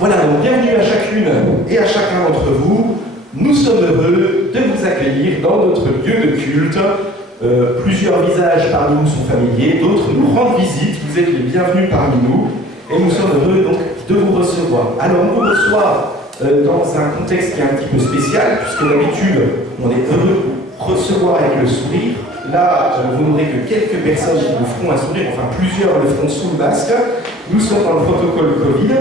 Voilà, donc bienvenue à chacune et à chacun d'entre vous. Nous sommes heureux de vous accueillir dans notre lieu de culte. Plusieurs visages parmi nous sont familiers, d'autres nous rendent visite. Vous êtes les bienvenus parmi nous et nous sommes heureux donc de vous recevoir. Alors on vous reçoit dans un contexte qui est un petit peu spécial, puisque d'habitude on est heureux de recevoir avec le sourire. Là, vous n'aurez que quelques personnes qui vous feront un sourire, enfin plusieurs le feront sous le masque. Nous sommes dans le protocole Covid.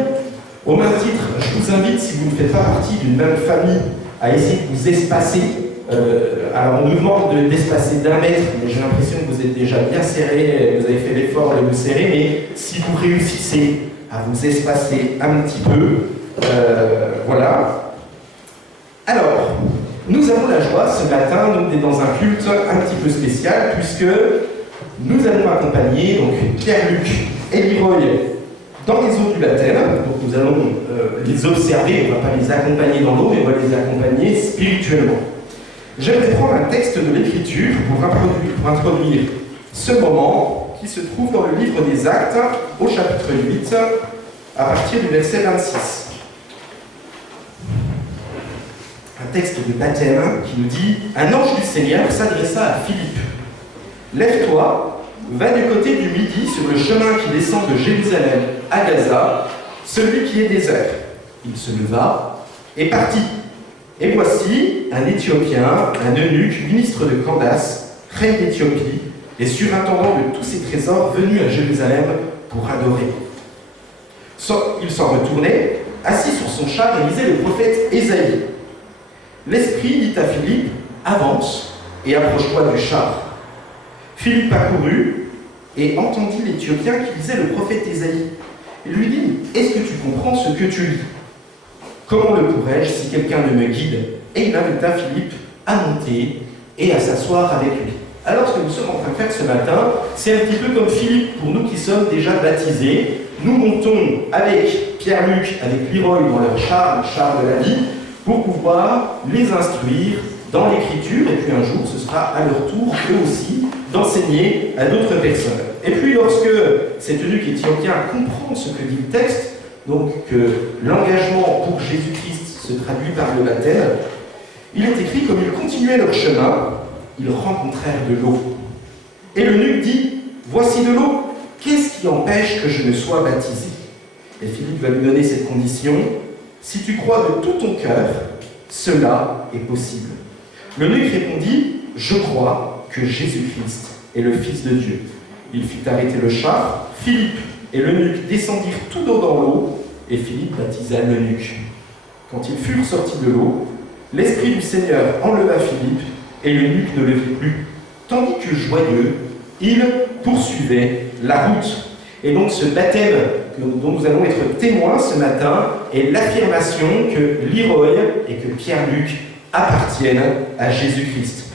Au même titre, je vous invite, si vous ne faites pas partie d'une même famille, à essayer de vous espacer. Alors on nous demande d'espacer d'1 mètre, mais j'ai l'impression que vous êtes déjà bien serrés, vous avez fait l'effort de vous serrer, mais si vous réussissez à vous espacer un petit peu, voilà. Alors, nous avons la joie ce matin d'être dans un culte un petit peu spécial, puisque nous allons accompagner donc Pierre-Luc et Leroy dans les eaux du baptême. Donc nous allons les observer, on ne va pas les accompagner dans l'eau, mais on va les accompagner spirituellement. J'aimerais prendre un texte de l'Écriture pour introduire ce moment qui se trouve dans le livre des Actes, au chapitre 8, à partir du verset 26. Un texte de baptême qui nous dit « Un ange du Seigneur s'adressa à Philippe. Lève-toi, va du côté du midi sur le chemin qui descend de Jérusalem à Gaza, celui qui est désert. Il se leva et partit. Et voici un Éthiopien, un eunuque, ministre de Candace, reine d'Éthiopie, et surintendant de tous ses trésors, venu à Jérusalem pour adorer. Il s'en retournait, assis sur son char, et lisait le prophète Ésaïe. L'Esprit dit à Philippe, avance et approche-toi du char. Philippe accourut et entendit l'Éthiopien qui lisait le prophète Ésaïe. Il lui dit, est-ce que tu comprends ce que tu lis? Comment le pourrais-je si quelqu'un ne me guide? Et il invita Philippe à monter et à s'asseoir avec lui. Alors ce que nous sommes en train de faire ce matin, c'est un petit peu comme Philippe pour nous qui sommes déjà baptisés. Nous montons avec Pierre-Luc, avec Leroy dans leur char, le char de la vie, pour pouvoir les instruire dans l'écriture, et puis un jour, ce sera à leur tour, eux aussi, d'enseigner à d'autres personnes. Et puis, lorsque cet eunuque éthiopien comprend ce que dit le texte, donc que l'engagement pour Jésus-Christ se traduit par le baptême, il est écrit, comme ils continuaient leur chemin, ils rencontrèrent de l'eau. Et l'eunuque dit, voici de l'eau, qu'est-ce qui empêche que je ne sois baptisé? Et Philippe va lui donner cette condition, si tu crois de tout ton cœur, cela est possible. L'eunuque répondit, je crois que Jésus-Christ est le Fils de Dieu. Il fit arrêter le char, Philippe et l'eunuque descendirent tous deux dans l'eau, et Philippe baptisa l'eunuque. Quand ils furent sortis de l'eau, l'Esprit du Seigneur enleva Philippe, et l'eunuque ne le vit plus, tandis que joyeux, il poursuivait la route. Et donc ce baptême dont nous allons être témoins ce matin est l'affirmation que Leroy et que Pierre-Luc appartiennent à Jésus-Christ.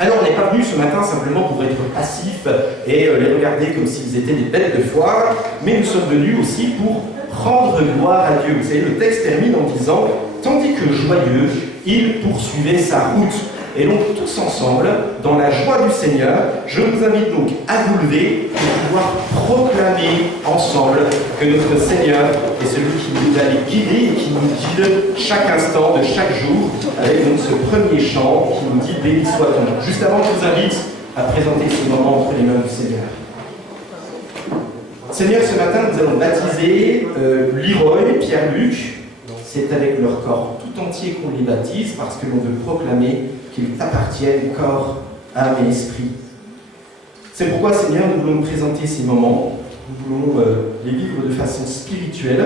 Alors on n'est pas venu ce matin simplement pour être passifs et les regarder comme s'ils étaient des bêtes de foire, mais nous sommes venus aussi pour rendre gloire à Dieu. Vous savez, le texte termine en disant « Tandis que joyeux, il poursuivait sa route ». Et donc tous ensemble, dans la joie du Seigneur, je vous invite donc à vous lever pour pouvoir proclamer ensemble que notre Seigneur est celui qui nous a les guidés et qui nous guide chaque instant de chaque jour, avec donc ce premier chant qui nous dit « Béni soit ton nom ». Juste avant, je vous invite à présenter ce moment entre les mains du Seigneur. Seigneur, ce matin, nous allons baptiser Leroy et Pierre-Luc. C'est avec leur corps tout entier qu'on les baptise parce que l'on veut proclamer qu'ils t'appartiennent, corps, âme et esprit. C'est pourquoi, Seigneur, nous voulons présenter ces moments, nous voulons les vivre de façon spirituelle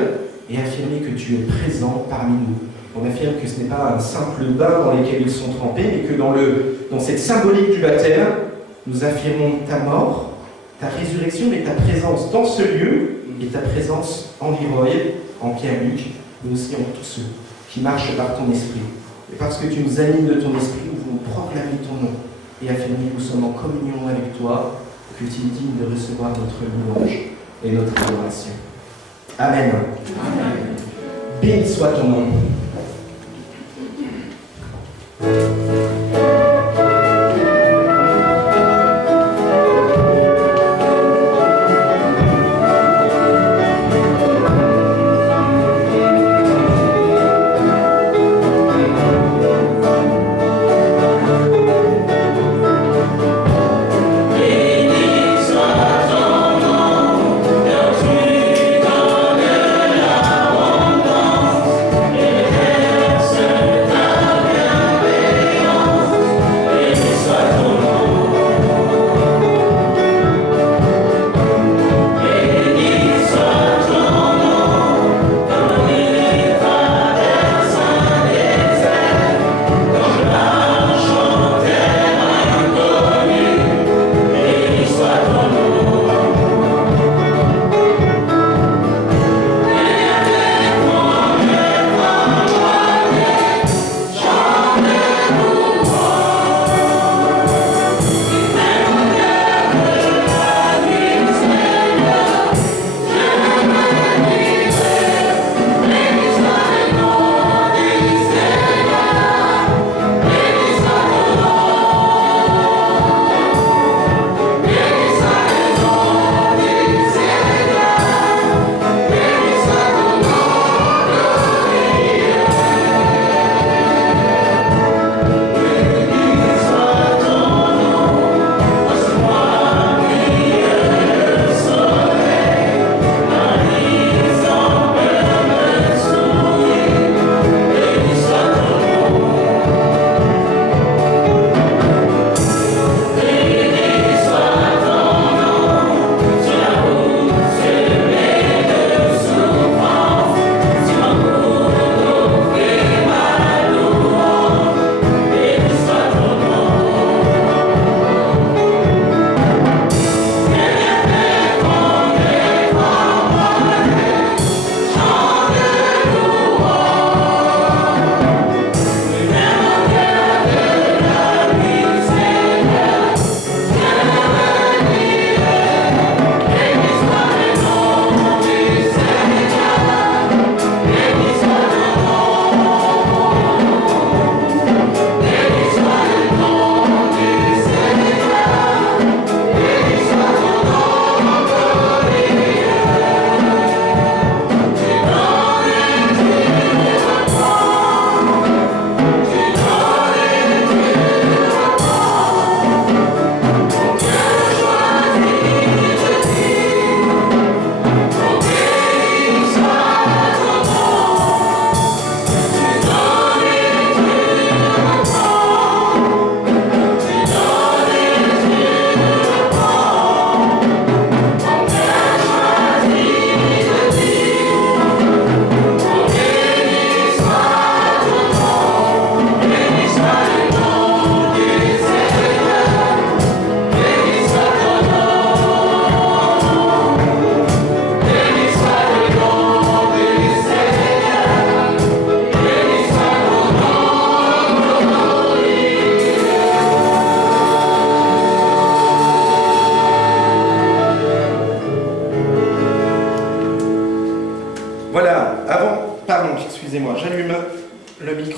et affirmer que tu es présent parmi nous. On affirme que ce n'est pas un simple bain dans lequel ils sont trempés, mais que dans cette symbolique du baptême, nous affirmons ta mort, ta résurrection, mais ta présence dans ce lieu et ta présence en Leroy, en Pierre-Luc, mais aussi en tous ceux qui marchent par ton esprit. Et parce que tu nous animes de ton esprit, nous voulons proclamer ton nom et affirmer que nous sommes en communion avec toi, que tu es digne de recevoir notre louange et notre adoration. Amen. Amen. Béni soit ton nom.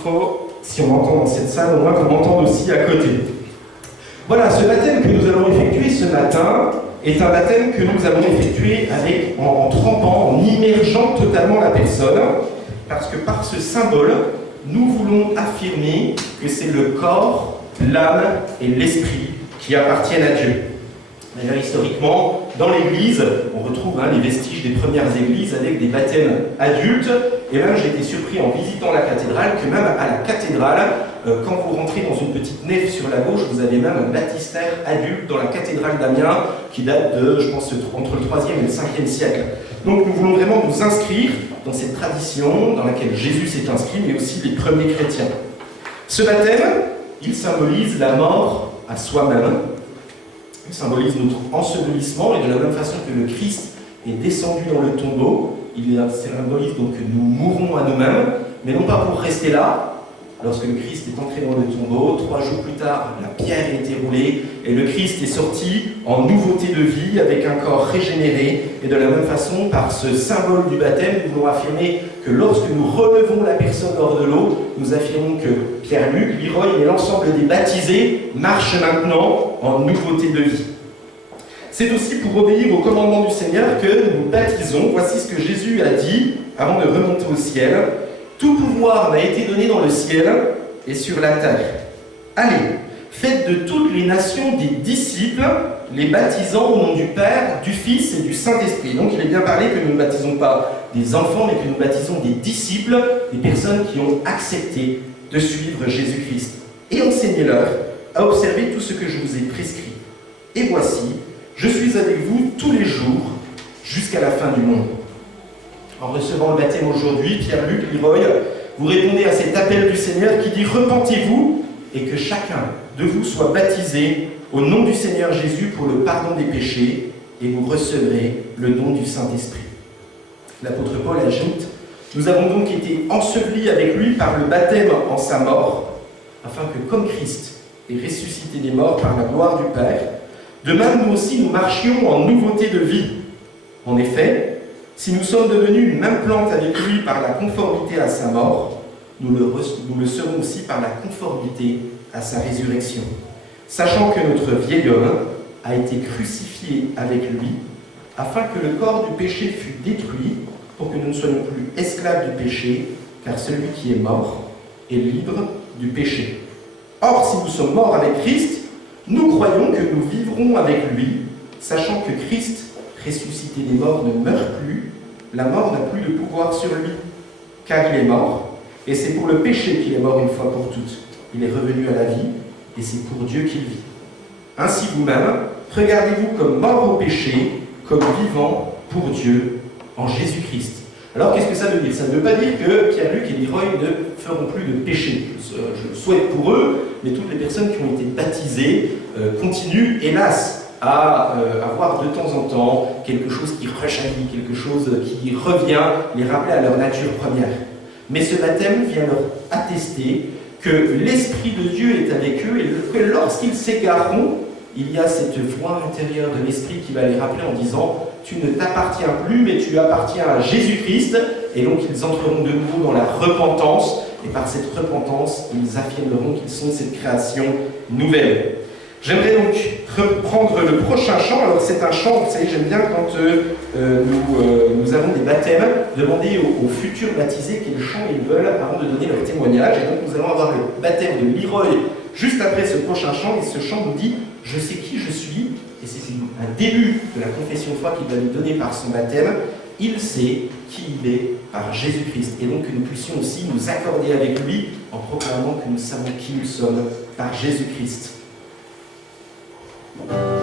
micro, si on m'entend dans cette salle, au moins qu'on m'entende aussi à côté. Voilà, ce baptême que nous allons effectuer ce matin est un baptême que nous allons effectuer en trempant, en immergeant totalement la personne, parce que par ce symbole, nous voulons affirmer que c'est le corps, l'âme et l'esprit qui appartiennent à Dieu. D'ailleurs, historiquement, dans l'Église, on retrouve les vestiges des premières églises avec des baptêmes adultes. Et même, j'ai été surpris en visitant la cathédrale que même à la cathédrale, quand vous rentrez dans une petite nef sur la gauche, vous avez même un baptistère adulte dans la cathédrale d'Amiens qui date de, je pense, entre le 3e et le 5e siècle. Donc nous voulons vraiment nous inscrire dans cette tradition dans laquelle Jésus s'est inscrit, mais aussi les premiers chrétiens. Ce baptême, il symbolise la mort à soi-même. Il symbolise notre ensevelissement, et de la même façon que le Christ est descendu dans le tombeau, il symbolise donc que nous mourrons à nous-mêmes, mais non pas pour rester là. Lorsque le Christ est entré dans le tombeau, 3 jours plus tard, la pierre a été roulée, et le Christ est sorti en nouveauté de vie, avec un corps régénéré, et de la même façon, par ce symbole du baptême, nous voulons affirmer que lorsque nous relevons la personne hors de l'eau, nous affirmons que Pierre-Luc, Leroy et l'ensemble des baptisés marchent maintenant en nouveauté de vie. C'est aussi pour obéir au commandement du Seigneur que nous baptisons. Voici ce que Jésus a dit avant de remonter au ciel. « Tout pouvoir m'a été donné dans le ciel et sur la terre. Allez, faites de toutes les nations des disciples, les baptisant au nom du Père, du Fils et du Saint-Esprit. » Donc il est bien parlé que nous ne baptisons pas des enfants, mais que nous baptisons des disciples, des personnes qui ont accepté de suivre Jésus-Christ. Et enseignez-leur à observer tout ce que je vous ai prescrit. Et voici, je suis avec vous tous les jours jusqu'à la fin du monde. En recevant le baptême aujourd'hui, Pierre-Luc, Leroy, vous répondez à cet appel du Seigneur qui dit « Repentez-vous et que chacun de vous soit baptisé au nom du Seigneur Jésus pour le pardon des péchés et vous recevrez le don du Saint-Esprit. » L'apôtre Paul ajoute « Nous avons donc été ensevelis avec lui par le baptême en sa mort, afin que comme Christ est ressuscité des morts par la gloire du Père, de même nous aussi nous marchions en nouveauté de vie. En effet, si nous sommes devenus une même plante avec lui par la conformité à sa mort, nous le serons aussi par la conformité à sa résurrection. Sachant que notre vieil homme a été crucifié avec lui, afin que le corps du péché fût détruit, pour que nous ne soyons plus esclaves du péché, car celui qui est mort est libre du péché. Or, si nous sommes morts avec Christ, nous croyons que nous vivrons avec lui, sachant que Christ, ressuscité des morts, ne meurt plus, la mort n'a plus de pouvoir sur lui, car il est mort, et c'est pour le péché qu'il est mort une fois pour toutes. Il est revenu à la vie, et c'est pour Dieu qu'il vit. Ainsi vous-même, regardez-vous comme mort au péché, comme vivant pour Dieu en Jésus-Christ. Alors qu'est-ce que ça veut dire? Ça ne veut pas dire que Pierre-Luc et Leroy ne feront plus de péché. Je le souhaite pour eux, mais toutes les personnes qui ont été baptisées continuent, hélas, à avoir de temps en temps quelque chose qui rejaillit, quelque chose qui revient, les rappeler à leur nature première. Mais ce baptême vient leur attester que l'Esprit de Dieu est avec eux et que lorsqu'ils s'égareront, il y a cette voix intérieure de l'Esprit qui va les rappeler en disant « Tu ne t'appartiens plus, mais tu appartiens à Jésus-Christ » et donc ils entreront de nouveau dans la repentance et par cette repentance, ils affirmeront qu'ils sont cette création nouvelle. J'aimerais donc reprendre le prochain chant. Alors c'est un chant, vous savez, j'aime bien quand nous avons des baptêmes, demander aux futurs baptisés quel chant ils veulent avant de donner leur témoignage. Et donc nous allons avoir le baptême de Leroy juste après ce prochain chant. Et ce chant nous dit « Je sais qui je suis ». Et c'est un début de la confession de foi qu'il va nous donner par son baptême. Il sait qui il est par Jésus-Christ. Et donc que nous puissions aussi nous accorder avec lui en proclamant que nous savons qui nous sommes par Jésus-Christ. Thank you.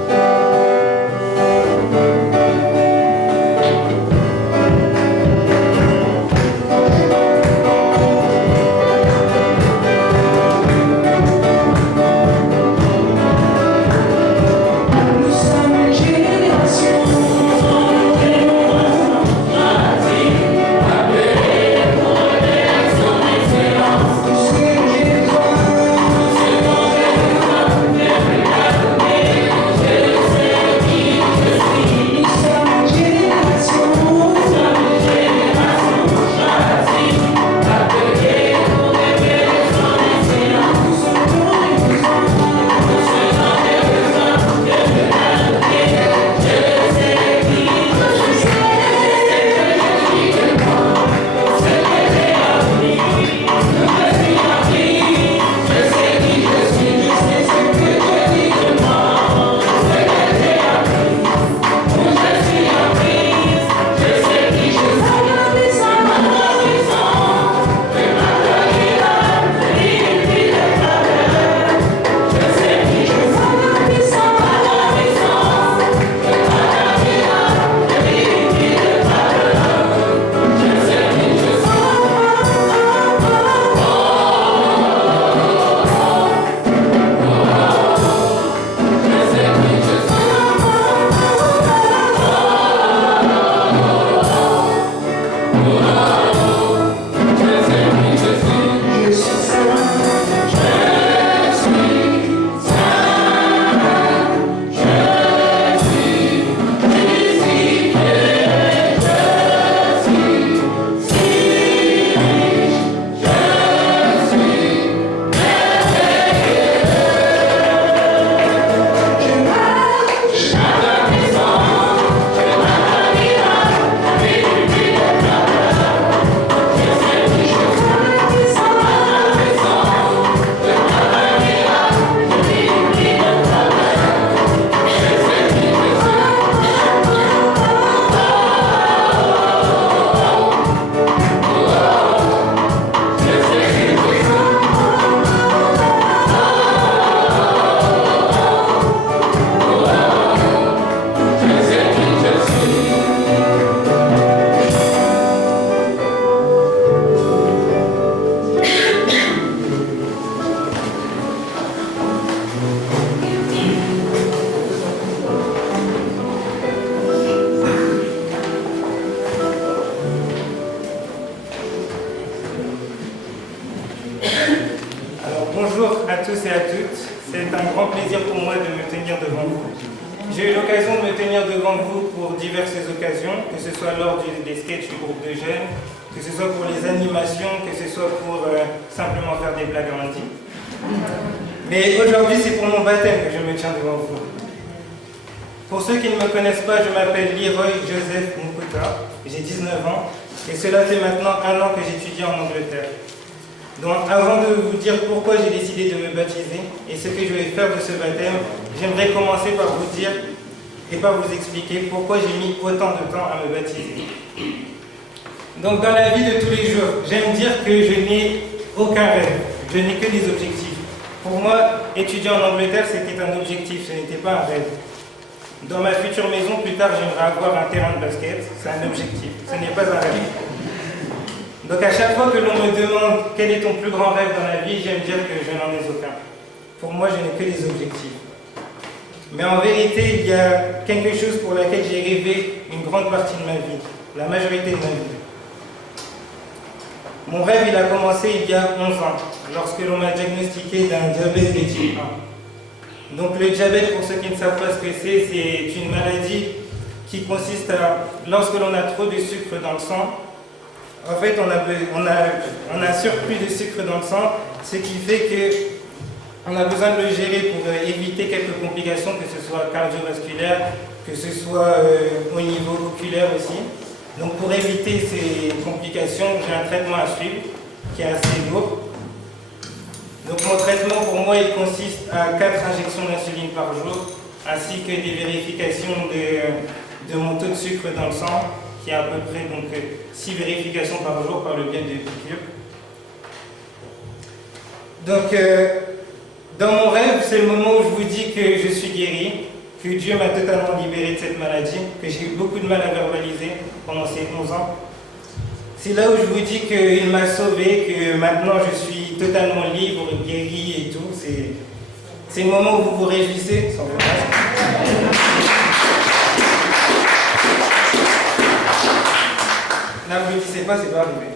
Bonjour à tous et à toutes. C'est un grand plaisir pour moi de me tenir devant vous. J'ai eu l'occasion de me tenir devant vous pour diverses occasions, que ce soit lors des sketchs du groupe de jeunes, que ce soit pour les animations, que ce soit pour simplement faire des blagues à lundi. Mais aujourd'hui, c'est pour mon baptême que je me tiens devant vous. Pour ceux qui ne me connaissent pas, je m'appelle Leroy Joseph Nkuta, j'ai 19 ans, et cela fait maintenant 1 an que j'étudie en Angleterre. Donc avant de vous dire pourquoi j'ai décidé de me baptiser et ce que je vais faire de ce baptême, j'aimerais commencer par vous dire et par vous expliquer pourquoi j'ai mis autant de temps à me baptiser. Donc dans la vie de tous les jours, j'aime dire que je n'ai aucun rêve, je n'ai que des objectifs. Pour moi, étudier en Angleterre, c'était un objectif, ce n'était pas un rêve. Dans ma future maison, plus tard, j'aimerais avoir un terrain de basket, c'est un objectif, ce n'est pas un rêve. Donc à chaque fois que l'on me demande quel est ton plus grand rêve dans la vie, j'aime dire que je n'en ai aucun. Pour moi, je n'ai que des objectifs. Mais en vérité, il y a quelque chose pour laquelle j'ai rêvé une grande partie de ma vie, la majorité de ma vie. Mon rêve, il a commencé il y a 11 ans, lorsque l'on m'a diagnostiqué d'un diabète de type 1. Donc le diabète, pour ceux qui ne savent pas ce que c'est une maladie qui consiste à, lorsque l'on a trop de sucre dans le sang, en fait, on a un surplus de sucre dans le sang, ce qui fait qu'on a besoin de le gérer pour éviter quelques complications, que ce soit cardiovasculaires, que ce soit au niveau oculaire aussi. Donc pour éviter ces complications, j'ai un traitement à suivre qui est assez lourd. Donc mon traitement pour moi, il consiste à 4 injections d'insuline par jour, ainsi que des vérifications de mon taux de sucre dans le sang, qui est à peu près donc 6 vérifications par jour par le biais de piqûres. Donc, dans mon rêve, c'est le moment où je vous dis que je suis guéri, que Dieu m'a totalement libéré de cette maladie, que j'ai eu beaucoup de mal à verbaliser pendant ces 11 ans. C'est là où je vous dis qu'il m'a sauvé, que maintenant je suis totalement libre, guéri et tout. C'est le moment où vous vous réjouissez, sans vos masques. N'applaudissez pas, c'est pas arrivé.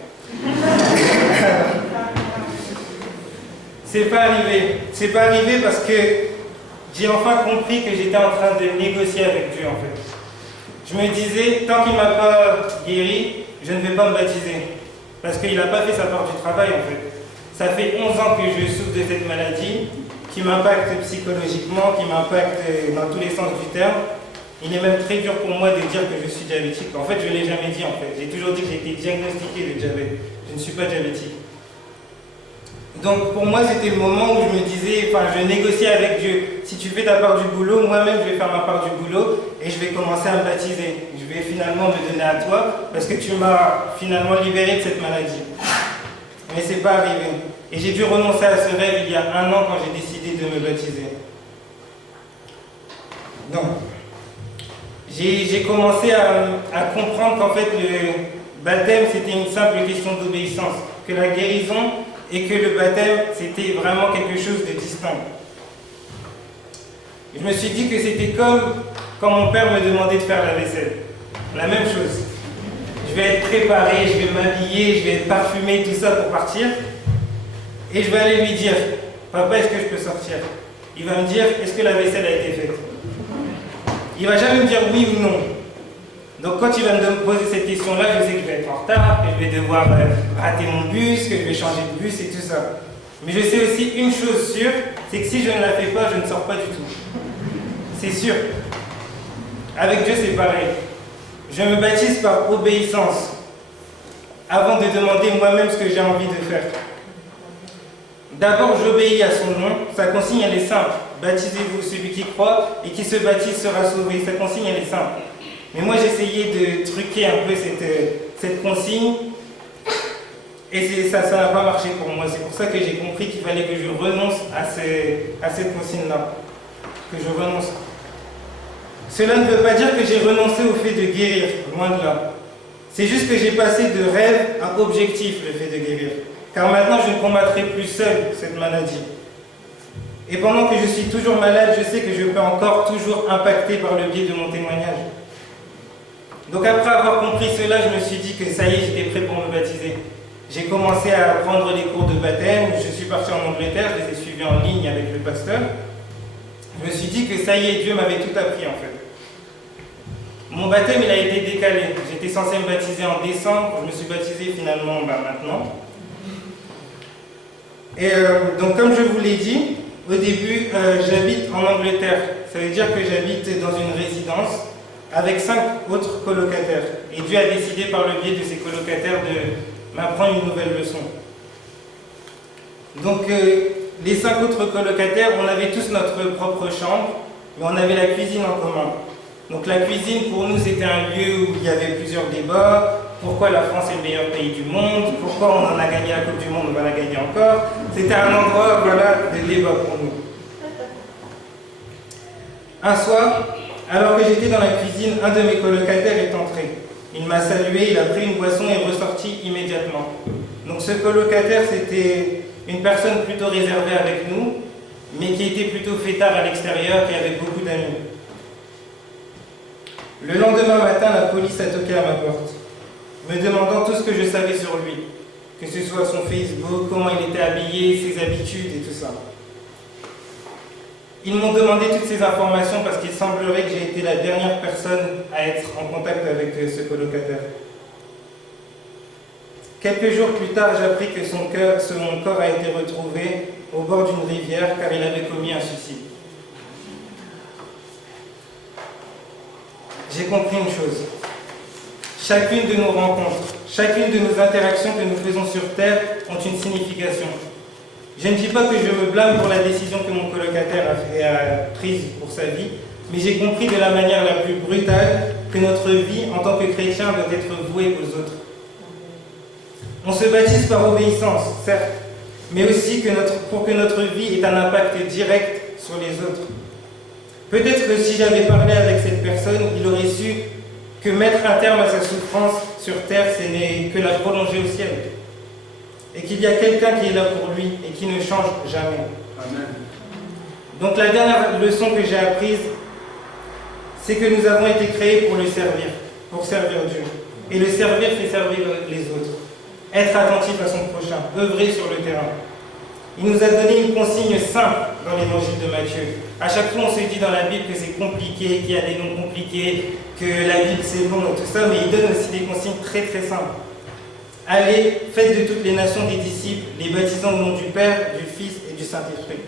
C'est pas arrivé. C'est pas arrivé parce que j'ai enfin compris que j'étais en train de négocier avec Dieu en fait. Je me disais, tant qu'il ne m'a pas guéri, je ne vais pas me baptiser. Parce qu'il n'a pas fait sa part du travail en fait. Ça fait 11 ans que je souffre de cette maladie qui m'impacte psychologiquement, qui m'impacte dans tous les sens du terme. Il est même très dur pour moi de dire que je suis diabétique. En fait, je ne l'ai jamais dit en fait. J'ai toujours dit que j'ai été diagnostiqué de diabète. Je ne suis pas diabétique. Donc pour moi, c'était le moment où je me disais, enfin, je négociais avec Dieu. Si tu fais ta part du boulot, moi-même, je vais faire ma part du boulot et je vais commencer à me baptiser. Je vais finalement me donner à toi parce que tu m'as finalement libéré de cette maladie. Mais ce n'est pas arrivé. Et j'ai dû renoncer à ce rêve il y a 1 an quand j'ai décidé de me baptiser. Donc, j'ai commencé à comprendre qu'en fait le baptême c'était une simple question d'obéissance, que la guérison et que le baptême c'était vraiment quelque chose de distinct. Je me suis dit que c'était comme quand mon père me demandait de faire la vaisselle, la même chose. Je vais être préparé, je vais m'habiller, je vais être parfumé, tout ça pour partir, et je vais aller lui dire, papa, est-ce que je peux sortir? Il va me dire, est-ce que la vaisselle a été faite? Il ne va jamais me dire oui ou non. Donc quand il va me poser cette question-là, je sais que je vais être en retard, que je vais devoir rater mon bus, que je vais changer de bus et tout ça. Mais je sais aussi une chose sûre, c'est que si je ne la fais pas, je ne sors pas du tout. C'est sûr. Avec Dieu, c'est pareil. Je me baptise par obéissance, avant de demander moi-même ce que j'ai envie de faire. D'abord, j'obéis à son nom. Sa consigne, elle est simple. Baptisez-vous, celui qui croit et qui se baptise sera sauvé. Sa consigne, elle est simple. Mais moi, j'essayais de truquer un peu cette consigne et ça n'a pas marché pour moi. C'est pour ça que j'ai compris qu'il fallait que je renonce à cette consigne-là. Que je renonce. Cela ne veut pas dire que j'ai renoncé au fait de guérir, loin de là. C'est juste que j'ai passé de rêve à objectif, le fait de guérir. Car maintenant, je ne combattrai plus seul cette maladie. Et pendant que je suis toujours malade, je sais que je peux encore toujours impacter par le biais de mon témoignage. Donc après avoir compris cela, je me suis dit que ça y est, j'étais prêt pour me baptiser. J'ai commencé à prendre les cours de baptême, je suis parti en Angleterre, je les ai suivis en ligne avec le pasteur. Je me suis dit que ça y est, Dieu m'avait tout appris en fait. Mon baptême, il a été décalé. J'étais censé me baptiser en décembre, je me suis baptisé finalement maintenant. Et donc comme je vous l'ai dit, au début, j'habite en Angleterre. Ça veut dire que j'habite dans une résidence avec 5 autres colocataires. Et Dieu a décidé par le biais de ces colocataires de m'apprendre une nouvelle leçon. Donc les 5 autres colocataires, on avait tous notre propre chambre, mais on avait la cuisine en commun. Donc la cuisine pour nous c'était un lieu où il y avait plusieurs débats. Pourquoi la France est le meilleur pays du monde? Pourquoi on en a gagné la Coupe du Monde, on va la gagner encore? C'était un endroit de débat pour nous. Un soir, alors que j'étais dans la cuisine, un de mes colocataires est entré. Il m'a salué, il a pris une boisson et est ressorti immédiatement. Donc ce colocataire, c'était une personne plutôt réservée avec nous, mais qui était plutôt fêtard à l'extérieur, qui avait beaucoup d'amis. Le lendemain matin, la police a toqué à ma porte, me demandant tout ce que je savais sur lui, que ce soit son Facebook, comment il était habillé, ses habitudes et tout ça. Ils m'ont demandé toutes ces informations parce qu'il semblerait que j'ai été la dernière personne à être en contact avec ce colocataire. Quelques jours plus tard, j'ai appris que son corps a été retrouvé au bord d'une rivière car il avait commis un suicide. J'ai compris une chose. Chacune de nos rencontres, chacune de nos interactions que nous faisons sur Terre ont une signification. Je ne dis pas que je me blâme pour la décision que mon colocataire a prise pour sa vie, mais j'ai compris de la manière la plus brutale que notre vie en tant que chrétien doit être vouée aux autres. On se baptise par obéissance, certes, mais aussi pour que notre vie ait un impact direct sur les autres. Peut-être que si j'avais parlé avec cette personne, il aurait su que mettre un terme à sa souffrance sur terre, ce n'est que la prolonger au ciel. Et qu'il y a quelqu'un qui est là pour lui et qui ne change jamais. Amen. Donc la dernière leçon que j'ai apprise, c'est que nous avons été créés pour le servir, pour servir Dieu. Et le servir, c'est servir les autres. Être attentif à son prochain, œuvrer sur le terrain. Il nous a donné une consigne simple dans l'évangile de Matthieu. À chaque fois, on se dit dans la Bible que c'est compliqué, qu'il y a des noms compliqués, que la Bible c'est long et tout ça, mais il donne aussi des consignes très très simples. Allez, faites de toutes les nations des disciples, les baptisant au nom du Père, du Fils et du Saint-Esprit.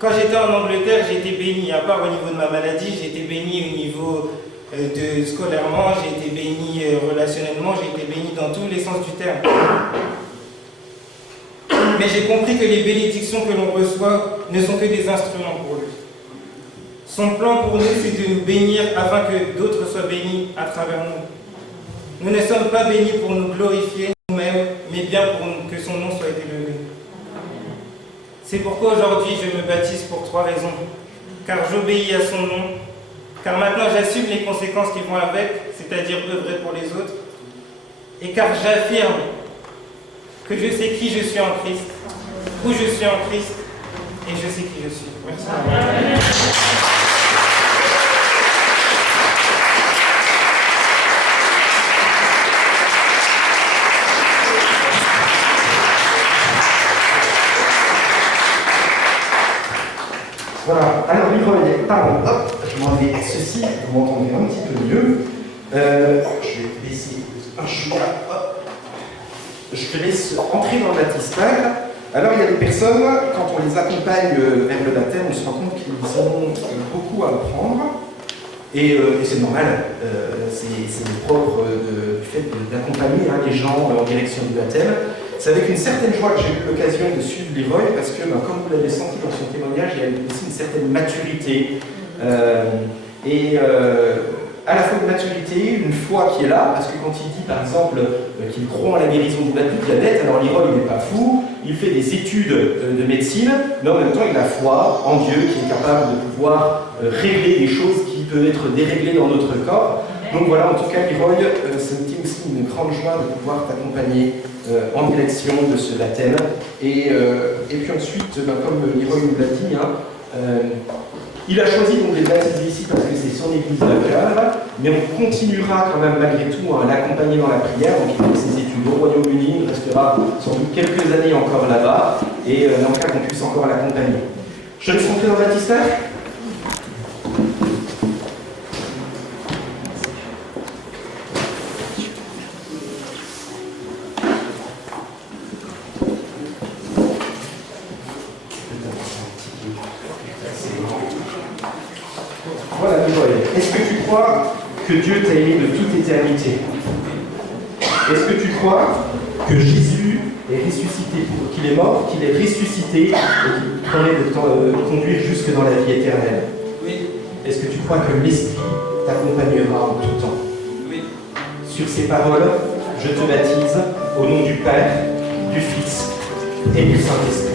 Quand j'étais en Angleterre, j'ai été béni, à part au niveau de ma maladie, j'ai été béni au niveau scolairement, j'ai été béni relationnellement, j'ai été béni dans tous les sens du terme. Mais j'ai compris que les bénédictions que l'on reçoit ne sont que des instruments pour lui. Son plan pour nous, c'est de nous bénir afin que d'autres soient bénis à travers nous. Nous ne sommes pas bénis pour nous glorifier nous-mêmes, mais bien pour que son nom soit élevé. C'est pourquoi aujourd'hui je me baptise pour 3 raisons. Car j'obéis à son nom, car maintenant j'assume les conséquences qui vont avec, c'est-à-dire œuvrer pour les autres, et car j'affirme que je sais qui je suis en Christ, où je suis en Christ, et je sais qui je suis. Merci. Amen. Voilà, alors pardon, hop, je m'en vais à ceci, vous m'entendez un petit peu mieux. Je vais baisser un chouïa, hop. Je te laisse entrer dans le baptistère. Alors il y a des personnes, quand on les accompagne vers le baptême, on se rend compte qu'ils ont beaucoup à apprendre. Et c'est normal, c'est le propre du fait d'accompagner les gens en direction du baptême. C'est avec une certaine joie que j'ai eu l'occasion de suivre Leroy, parce que, comme vous l'avez senti dans son témoignage, il y a aussi une certaine maturité. À la fois une maturité, une foi qui est là, parce que quand il dit par exemple qu'il croit en la guérison du diabète, alors Leroy il n'est pas fou, il fait des études de médecine, mais en même temps il a foi en Dieu qui est capable de pouvoir régler des choses qui peuvent être déréglées dans notre corps. Donc voilà, en tout cas Leroy, c'était aussi une grande joie de pouvoir t'accompagner en direction de ce baptême. Et puis ensuite, comme Leroy nous l'a dit, Il a choisi donc de les baptiser ici parce que c'est son église locale, mais on continuera quand même malgré tout à l'accompagner dans la prière. Donc il fait ses études au Royaume-Uni, il restera sans doute quelques années encore là-bas, et dans le cas qu'on puisse encore l'accompagner. Je laisse rentrer dans le baptistère. Voilà, est-ce que tu crois que Dieu t'a aimé de toute éternité? Est-ce que tu crois que Jésus est ressuscité, qu'il est mort, qu'il est ressuscité et qu'il promet de te conduire jusque dans la vie éternelle? Oui. Est-ce que tu crois que l'Esprit t'accompagnera en tout temps? Oui. Sur ces paroles, je te baptise au nom du Père, du Fils et du Saint-Esprit.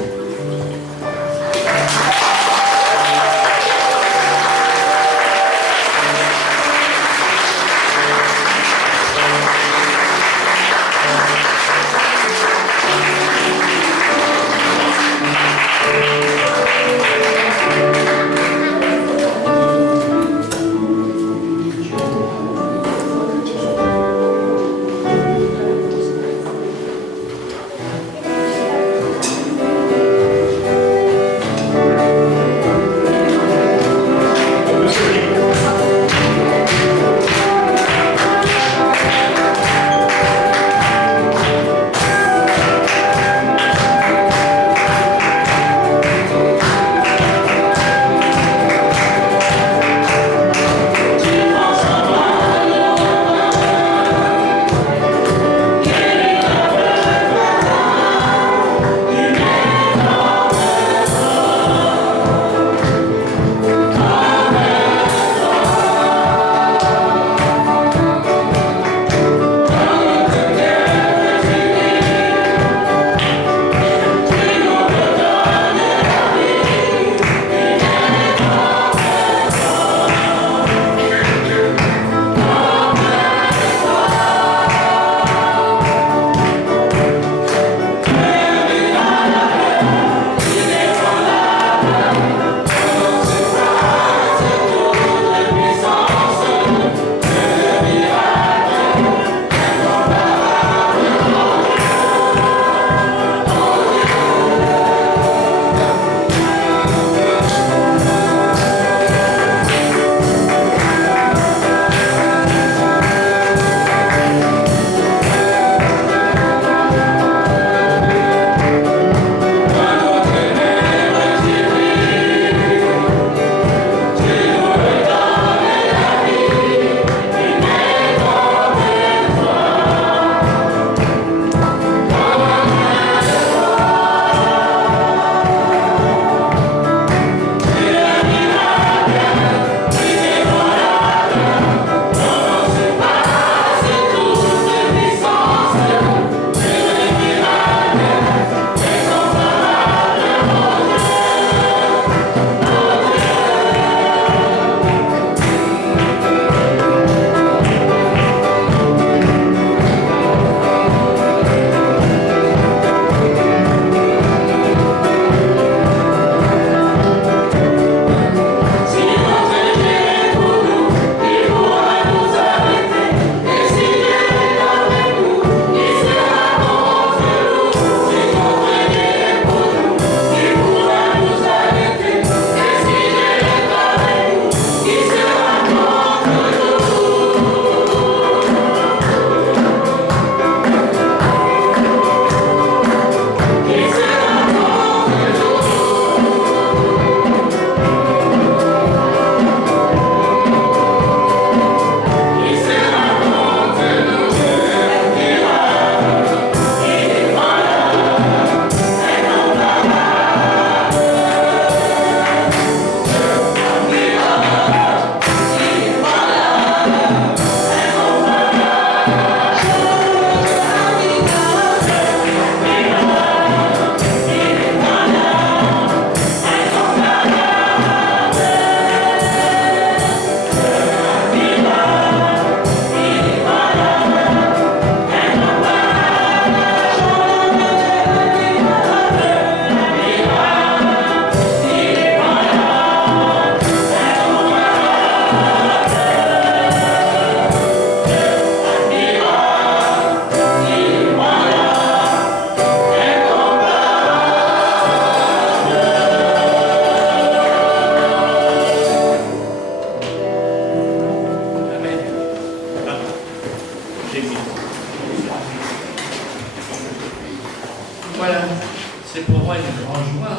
moi une grande joie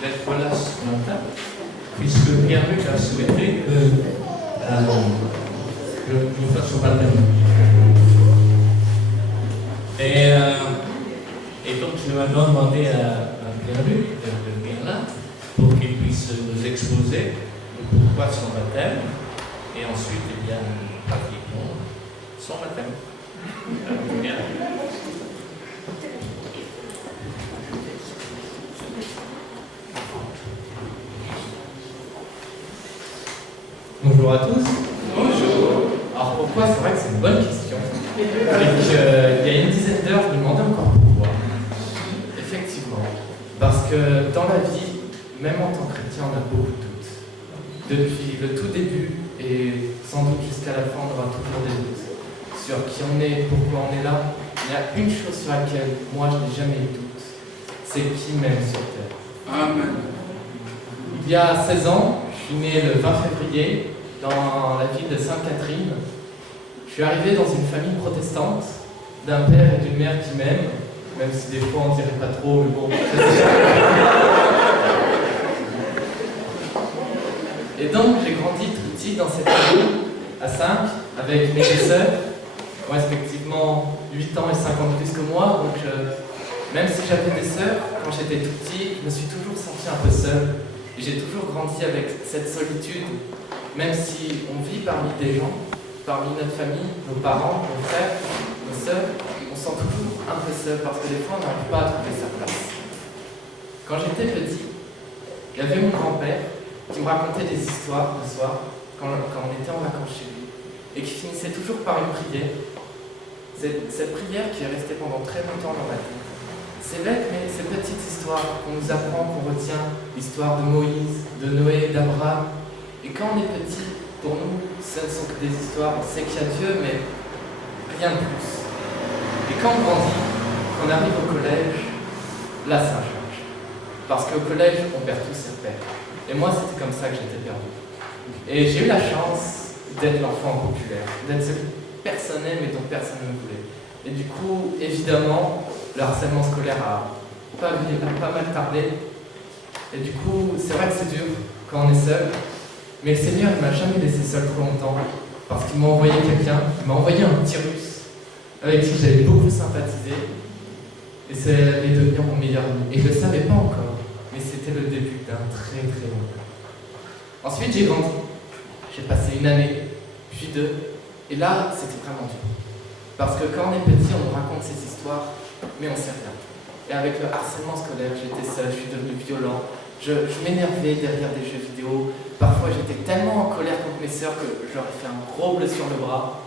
d'être là ce matin, puisque Pierre-Luc a souhaité que nous fassions baptême. Et donc je vais demander à Pierre-Luc de venir là pour qu'il puisse nous exposer pourquoi son baptême et ensuite, eh bien, pratiquons son baptême. Alors, bien. Bonjour à tous. Bonjour. Alors pourquoi? C'est vrai que c'est une bonne question. Et qu'il y a une dizaine d'heures, je me demandais encore pourquoi. Effectivement. Parce que dans la vie, même en tant que chrétien, on a beaucoup de doutes. Depuis le tout début et sans doute jusqu'à la fin, on aura toujours des doutes sur qui on est, pourquoi on est là. Il y a une chose sur laquelle moi je n'ai jamais eu de doute, c'est qui m'aime sur terre. Amen. Il y a 16 ans, je suis né le 20 février dans la ville de Sainte-Catherine. Je suis arrivé dans une famille protestante d'un père et d'une mère qui m'aiment, même si des fois on dirait pas trop, mais bon. Et donc j'ai grandi tout petit dans cette famille, à 5, avec mes deux sœurs, respectivement 8 ans et 5 ans de plus que moi. Donc même si j'avais des sœurs, quand j'étais tout petit, je me suis toujours senti un peu seul. Et j'ai toujours grandi avec cette solitude, même si on vit parmi des gens, parmi notre famille, nos parents, nos frères, nos sœurs, on se sent toujours un peu seul parce que des fois on n'arrive pas à trouver sa place. Quand j'étais petit, il y avait mon grand-père qui me racontait des histoires le soir quand on était en vacances chez lui et qui finissait toujours par une prière. Cette prière qui est restée pendant très longtemps dans ma tête. C'est bête, mais ces petites histoires qu'on nous apprend, qu'on retient, l'histoire de Moïse, de Noé, d'Abraham. Et quand on est petit, pour nous, ce ne sont que des histoires, on sait qu'il y a Dieu, mais rien de plus. Et quand on grandit, qu'on arrive au collège, là ça change. Parce qu'au collège, on perd tous ses repères. Et moi, c'était comme ça que j'étais perdu. Et j'ai eu la chance d'être l'enfant populaire, d'être celui que personne n'aime et dont personne ne voulait. Et du coup, évidemment, le harcèlement scolaire a pas mal tardé. Et du coup, c'est vrai que c'est dur quand on est seul. Mais le Seigneur ne m'a jamais laissé seul trop longtemps. Parce qu'il m'a envoyé quelqu'un, il m'a envoyé un petit russe avec qui j'avais beaucoup sympathisé. Et c'est allé devenir mon meilleur ami. Et je ne le savais pas encore. Mais c'était le début d'un très très long temps. Ensuite, j'ai grandi. J'ai passé une année, puis 2. Et là, c'était vraiment dur. Parce que quand on est petit, on nous raconte ces histoires, mais on sait rien. Et avec le harcèlement scolaire, j'étais seul, je suis devenu violent. Je m'énervais derrière des jeux vidéo. Parfois, j'étais tellement en colère contre mes sœurs que j'aurais fait un gros bleu sur le bras.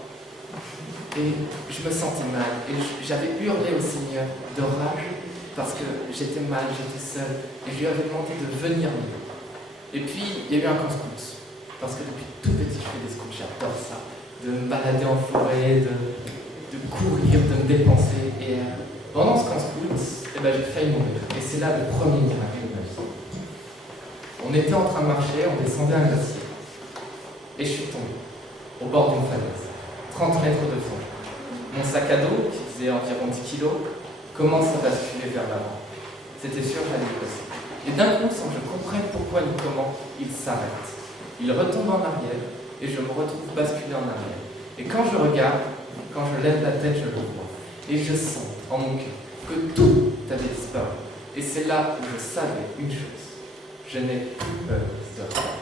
Et je me sentais mal. Et j'avais hurlé au Seigneur de rage parce que j'étais mal, j'étais seul. Et je lui avais demandé de venir m'aider. Et puis, il y a eu un camp scout. Parce que depuis tout petit, je fais des scouts, j'adore ça. De me balader en forêt, de courir, de me dépenser. Et pendant ce camp scout, j'ai failli mourir. Et c'est là le premier miracle de ma vie. On était en train de marcher, on descendait un glacier. Et je suis tombé, au bord d'une falaise, 30 mètres de fond. Mon sac à dos, qui faisait environ 10 kilos, commence à basculer vers l'avant. C'était sûr, j'allais le passer. Et d'un coup, sans que je comprenne pourquoi ni comment, il s'arrête. Il retombe en arrière, et je me retrouve basculer en arrière. Et quand je regarde, quand je lève la tête, je le vois. Et je sens en mon cœur que tout avait disparu. Et c'est là où je savais une chose. Je n'ai plus peur de rien.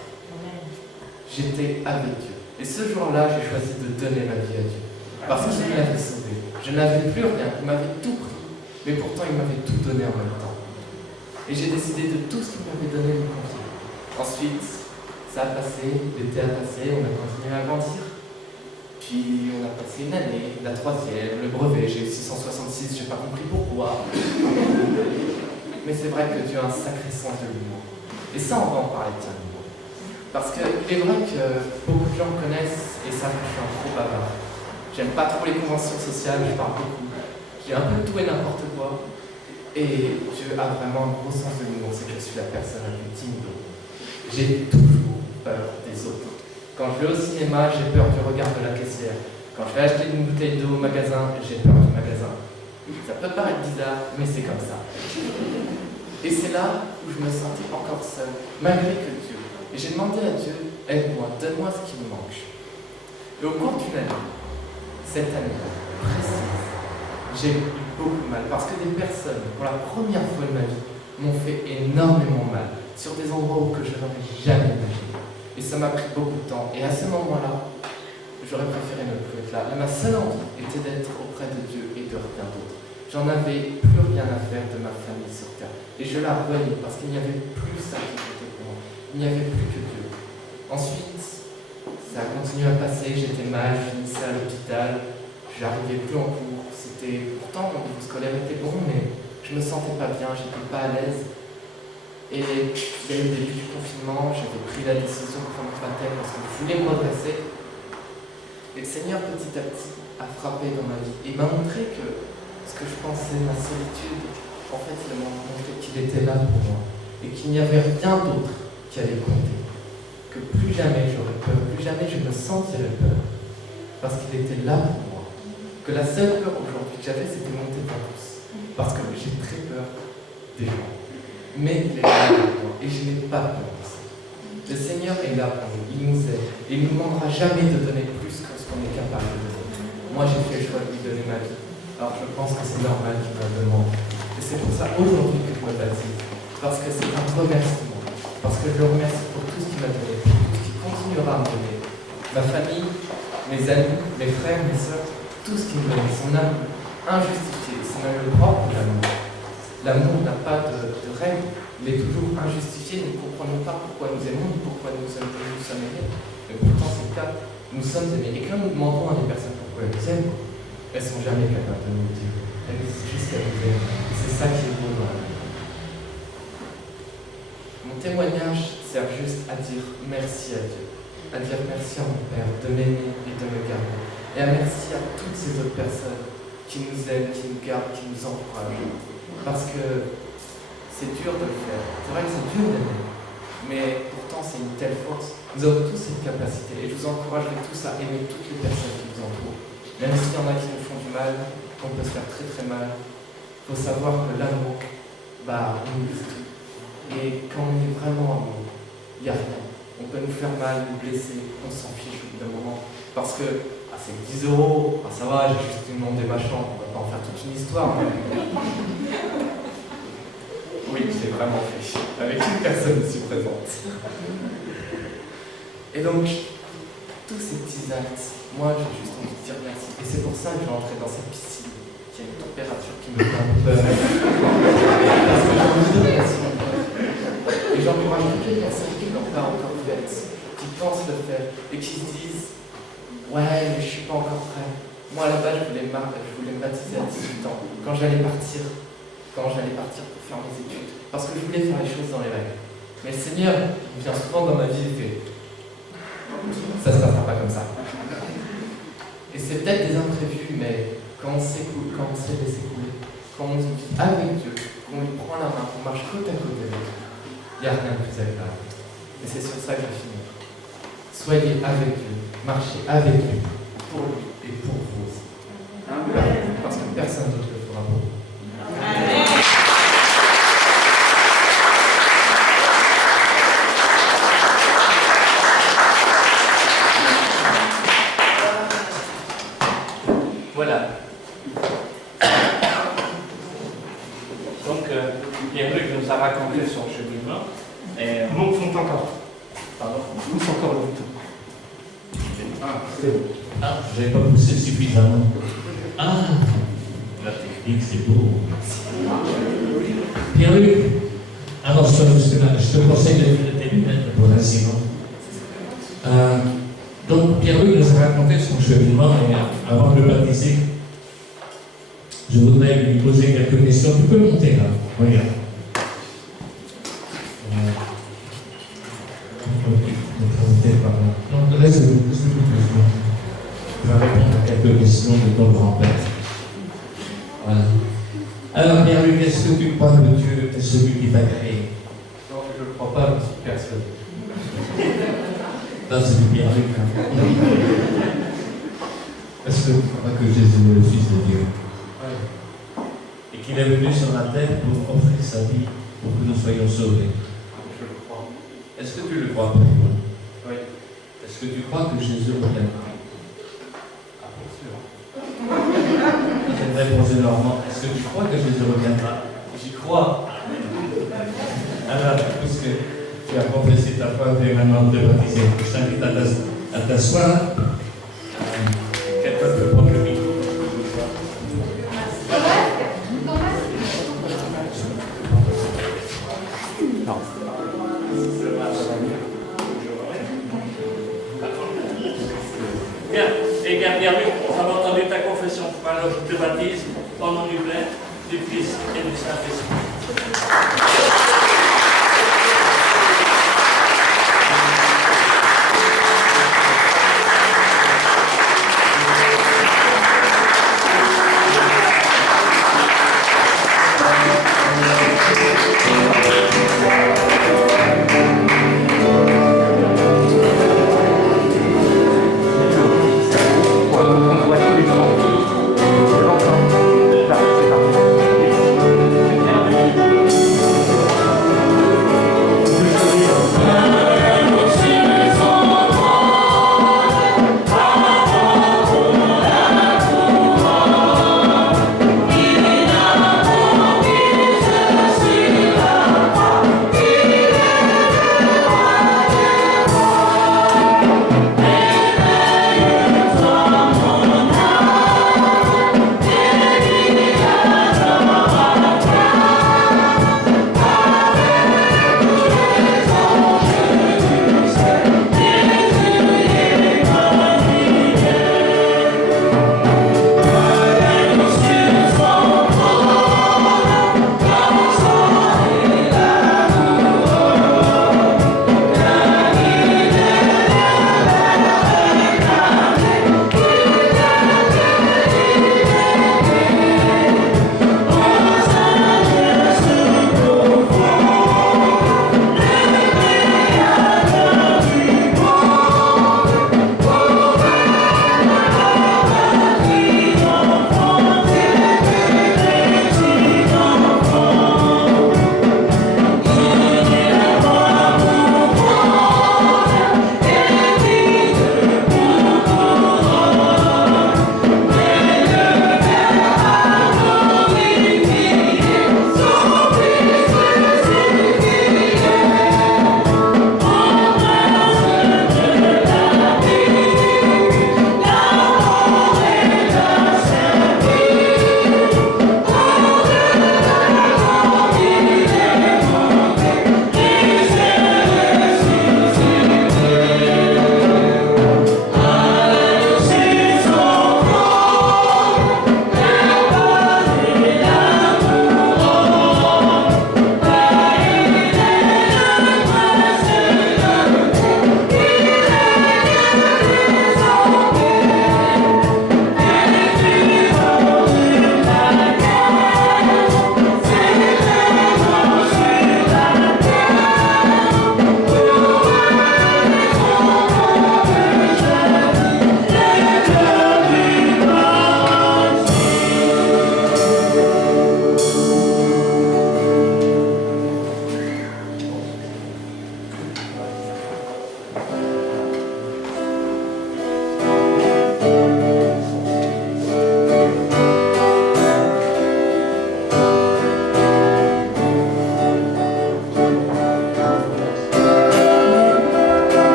J'étais avec Dieu. Et ce jour-là, j'ai choisi de donner ma vie à Dieu. Parce qu'il m'avait sauvé. Je n'avais plus rien. Il m'avait tout pris. Mais pourtant, il m'avait tout donné en même temps. Et j'ai décidé de tout ce qu'il m'avait donné de me confier. Ensuite, ça a passé, l'été a passé, on a continué à grandir. Puis on a passé une année, la 3e, le brevet, j'ai eu 666, j'ai pas compris pourquoi. Mais c'est vrai que Dieu a un sacré sens de l'humour. Et ça, on va en parler, tiens. Parce qu'il est vrai que beaucoup de gens me connaissent et savent que je suis un trop bavard. J'aime pas trop les conventions sociales, je parle beaucoup. J'ai un peu tout et n'importe quoi. Et Dieu a vraiment un gros sens de l'humour, c'est que je suis la personne la plus timide. J'ai toujours peur des autres. Quand je vais au cinéma, j'ai peur du regard de la caissière. Quand je vais acheter une bouteille d'eau au magasin, j'ai peur du magasin. Ça peut paraître bizarre, mais c'est comme ça. Et c'est là où je me sentais encore seul, malgré que Dieu. Et j'ai demandé à Dieu, aide-moi, donne-moi ce qui me manque. Et au cours d'une année, cette année-là, précise, j'ai eu beaucoup de mal, parce que des personnes, pour la première fois de ma vie, m'ont fait énormément mal, sur des endroits que je n'aurais jamais imaginé. Et ça m'a pris beaucoup de temps. Et à ce moment-là, j'aurais préféré ne plus être là. Et ma seule envie était d'être auprès de Dieu et de rien d'autre. J'en avais plus rien à faire de ma famille sur terre. Et je la reniais parce qu'il n'y avait plus ça qui était pour moi. Il n'y avait plus que Dieu. Ensuite, ça a continué à passer. J'étais mal, je finissais à l'hôpital. Je n'arrivais plus en cours. Pourtant, mon niveau scolaire était bon, mais je me sentais pas bien, j'étais pas à l'aise. Et il y a eu le début du confinement, j'avais pris la décision de prendre ma baptême parce que je voulais me redresser. Et le Seigneur, petit à petit, a frappé dans ma vie et m'a montré que ce que je pensais, ma solitude, en fait, il m'a montré qu'il était là pour moi et qu'il n'y avait rien d'autre qui allait compter. Que plus jamais j'aurais peur, plus jamais je me sentirais peur, parce qu'il était là pour moi. Que la seule peur aujourd'hui que j'avais, c'était monter dans tous. Parce que j'ai très peur des gens. Mais il est là pour moi et je n'ai pas peur de ça. Le Seigneur est là pour nous, il nous aide et il ne nous demandera jamais de donner plus que ce qu'on est capable de donner. Moi, j'ai fait le choix de lui donner ma vie. Alors je pense que c'est normal qu'il me le demande. Et c'est pour ça aujourd'hui que je me baptise. Parce que c'est un remerciement. Parce que je le remercie pour tout ce qu'il m'a donné, pour tout ce qu'il continuera à me donner. Ma famille, mes amis, mes frères, mes sœurs, tout ce qu'il me donne, son amour injustifié, c'est même le propre de l'amour. L'amour n'a pas de règle, il est toujours injustifié, nous ne comprenons pas pourquoi nous aimons, ni pourquoi nous sommes aimés. Mais pourtant c'est le cas, nous sommes aimés. Et quand nous demandons à des personnes pourquoi elles nous aiment, elles ne sont jamais capables de nous le dire. Elles disent juste qu'elles nous aiment. C'est ça qui est beau dans la vie. Mon témoignage sert juste à dire merci à Dieu, à dire merci à mon Père de m'aimer et de me garder. Et merci à toutes ces autres personnes qui nous aiment, qui nous gardent, qui nous encouragent. Parce que c'est dur de le faire. C'est vrai que c'est dur d'aimer. Mais pourtant, c'est une telle force. Nous avons tous cette capacité. Et je vous encouragerai tous à aimer toutes les personnes qui vous entourent. Même s'il y en a qui nous font du mal, qu'on peut se faire très très mal. Il faut savoir que l'amour, on oublie tout. Et quand on est vraiment amoureux, il n'y a rien. On peut nous faire mal, nous blesser, on s'en fiche au bout d'un moment. Parce que c'est 10 €, ça va, j'ai juste demandé ma chambre, on va pas en faire toute une histoire. Oui, je l'ai vraiment fait, avec une personne ici présente. Et donc, tous ces petits actes, moi j'ai juste envie de dire merci. Et c'est pour ça que je vais entrer dans cette piscine, qui a une température qui me fait un peu peur. Parce que j'ai envie de merci mon père. Et j'encourage toutes les personnes qui n'ont pas encore fait, qui pensent le faire, et qui se disent ouais, mais je suis pas encore prêt. Moi, à la base, je voulais me baptiser à 18 ans, quand j'allais partir pour faire mes études. Parce que je voulais faire les choses dans les règles. Mais le Seigneur, il vient souvent dans ma vie et fait ça se passera pas comme ça. Et c'est peut-être des imprévus, mais quand on s'écoute, quand on sait laisser couler, quand on vit avec Dieu, qu'on lui prend la main, qu'on marche côte à côte avec lui, il n'y a rien de plus agréable. Et c'est sur ça que je vais finir. Soyez avec Dieu. Marchez avec lui, pour lui et pour vous aussi. Parce que personne d'autre le fera pour vous. Amen. Voilà. Donc, Pierre-Luc nous a raconté son cheminement. Et Monte encore. pardon. Monte encore le bouton. C'est bon. Ah, je n'avais pas poussé suffisamment. Ah, la technique, c'est beau. Pierre-Luc, alors je te conseille tes lunettes pour l'incident. Donc, Pierre-Luc nous a raconté son cheminement et avant de le baptiser, je voudrais lui poser quelques questions. Tu peux monter là, regarde. Donc, laisse-le. Je vais répondre à quelques questions de ton grand-père. Voilà. Alors, Pierre-Luc, est-ce que tu crois que Dieu est celui qui t'a créé? Non, je ne le crois pas, je suis persuadé. Non, c'est du Pierre-Luc. Est-ce que tu crois que Jésus est le Fils de Dieu? Oui. Et qu'il est venu sur la terre pour offrir sa vie pour soyons sauvés. Je le crois. Est-ce que tu le crois, Paul? Oui. Est-ce que tu crois que Jésus reviendra? Ah, bien sûr. J'aimerais poser Normand. Est-ce que tu crois que Jésus reviendra? J'y crois. Alors, puisque tu as confessé ta foi, tu es maintenant te baptiser. Je t'invite à t'asseoir. Quelqu'un peut prendre le micro. Bien, et bien, bienvenue. On a entendu ta confession. Alors, je te baptise au nom du Père, du Fils et du Saint-Esprit. Là, c'est parti.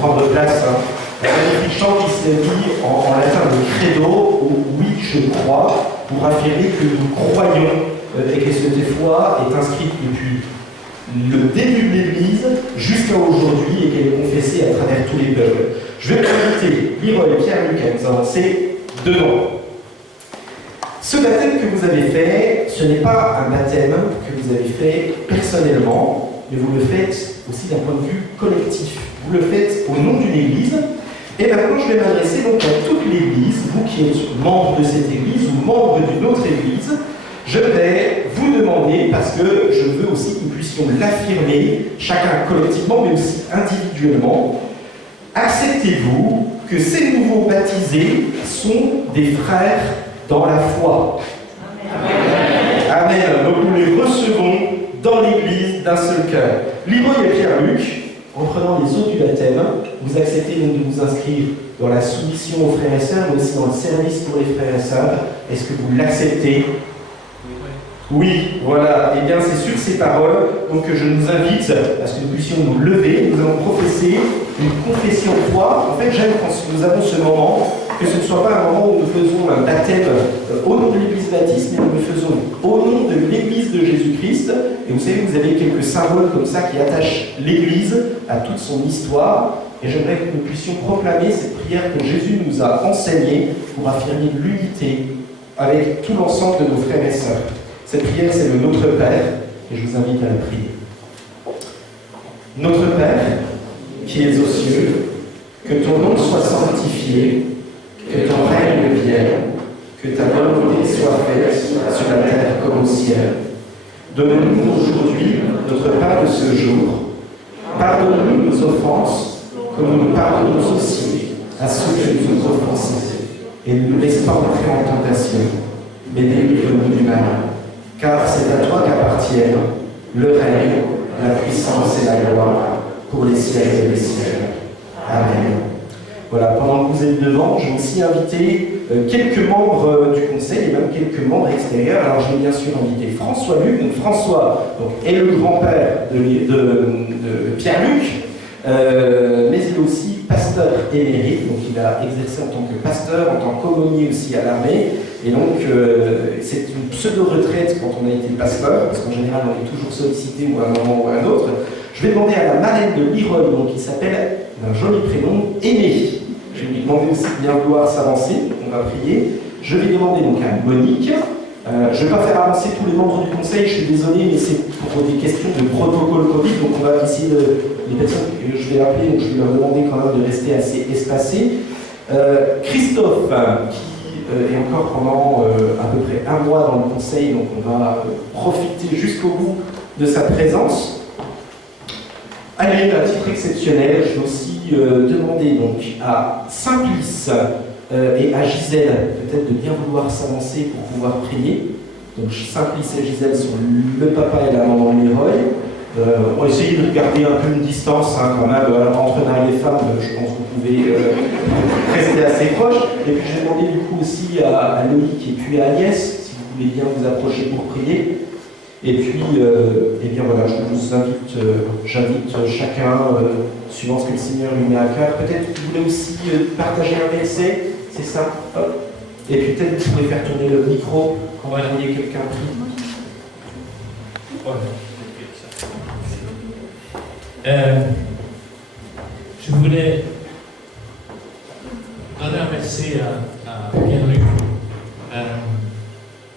prendre place. Hein. Un magnifique chant qui se dit en latin le credo, ou oui, je crois, pour affirmer que nous croyons et que cette foi est inscrite depuis le début de l'Église jusqu'à aujourd'hui et qu'elle est confessée à travers tous les peuples. Je vais vous inviter, Leroy et Pierre-Luc, à nous avancer devant. Ce baptême que vous avez fait, ce n'est pas un baptême que vous avez fait personnellement, mais vous le faites aussi d'un point de vue collectif. Vous le faites au nom d'une Église. Et maintenant, je vais m'adresser donc à toute l'Église, vous qui êtes membre de cette Église ou membre d'une autre Église. Je vais vous demander, parce que je veux aussi que nous puissions l'affirmer, chacun collectivement, mais aussi individuellement, acceptez-vous que ces nouveaux baptisés sont des frères dans la foi. Amen. Amen. Donc nous les recevons dans l'Église d'un seul cœur. Leroy et Pierre-Luc, en prenant les eaux du baptême, vous acceptez donc de vous inscrire dans la soumission aux frères et sœurs, mais aussi dans le service pour les frères et sœurs. Est-ce que vous l'acceptez ? Oui, voilà. Eh bien, c'est sur ces paroles donc, que je nous invite à ce que nous puissions nous lever. Nous allons professer une confession de foi. En fait, j'aime quand nous avons ce moment, que ce ne soit pas un moment où nous faisons un baptême au nom de l'Église baptiste, mais nous le faisons au nom de l'Église de Jésus-Christ. Et vous savez, vous avez quelques symboles comme ça qui attachent l'Église à toute son histoire. Et j'aimerais que nous puissions proclamer cette prière que Jésus nous a enseignée pour affirmer l'unité avec tout l'ensemble de nos frères et sœurs. Cette prière, c'est le Notre Père, et je vous invite à la prier. Notre Père, qui es aux cieux, que ton nom soit sanctifié, que ton règne vienne, que ta volonté soit faite sur la terre comme au ciel. Donne-nous aujourd'hui notre pain de ce jour. Pardonne-nous nos offenses, comme nous pardonnons aussi à ceux qui nous ont offensés. Et ne nous laisse pas entrer en tentation, mais délivre-nous du mal. Car c'est à toi qu'appartiennent le règne, la puissance et la gloire pour les siècles des siècles. Amen. Voilà, pendant que vous êtes devant, j'ai aussi invité quelques membres du conseil et même quelques membres extérieurs. Alors j'ai bien sûr invité François Luc. Donc François est le grand-père de Pierre-Luc, mais il est aussi pasteur émérite, donc il a exercé en tant que pasteur, en tant qu'aumônier aussi à l'armée. Et donc, c'est une pseudo-retraite quand on a été pasteur, parce qu'en général, on est toujours sollicité ou à un moment ou à un autre. Je vais demander à la marraine de Leroy, donc, qui s'appelle d'un joli prénom, Aimé. Je vais lui demander aussi de bien vouloir s'avancer, on va prier. Je vais demander donc à Monique. Je ne vais pas faire avancer tous les membres du conseil, je suis désolé, mais c'est pour des questions de protocole Covid, donc on va essayer les personnes que je vais appeler, donc je vais leur demander quand même de rester assez espacés. Christophe, qui est encore pendant à peu près un mois dans le conseil, donc on va profiter jusqu'au bout de sa présence. Allez, à titre exceptionnel, je vais aussi demander donc à Simplice et à Gisèle peut-être de bien vouloir s'avancer pour pouvoir prier. Donc Simplice et Gisèle sont le papa et la maman de Leroy. On va essayer de garder un peu une distance quand même entre mari et femme. Je pense que vous pouvez rester assez proches. Et puis j'ai demandé du coup aussi à Loïc et puis à Agnès si vous voulez bien vous approcher pour prier. Et puis, eh bien voilà, je vous invite, j'invite chacun, suivant ce que le Seigneur lui met à cœur. Peut-être que vous voulez aussi partager un verset, c'est ça. Hop. Et puis peut-être vous pouvez faire tourner le micro quand vous voyez quelqu'un prier. Je voulais donner un verset à Pierre-Luc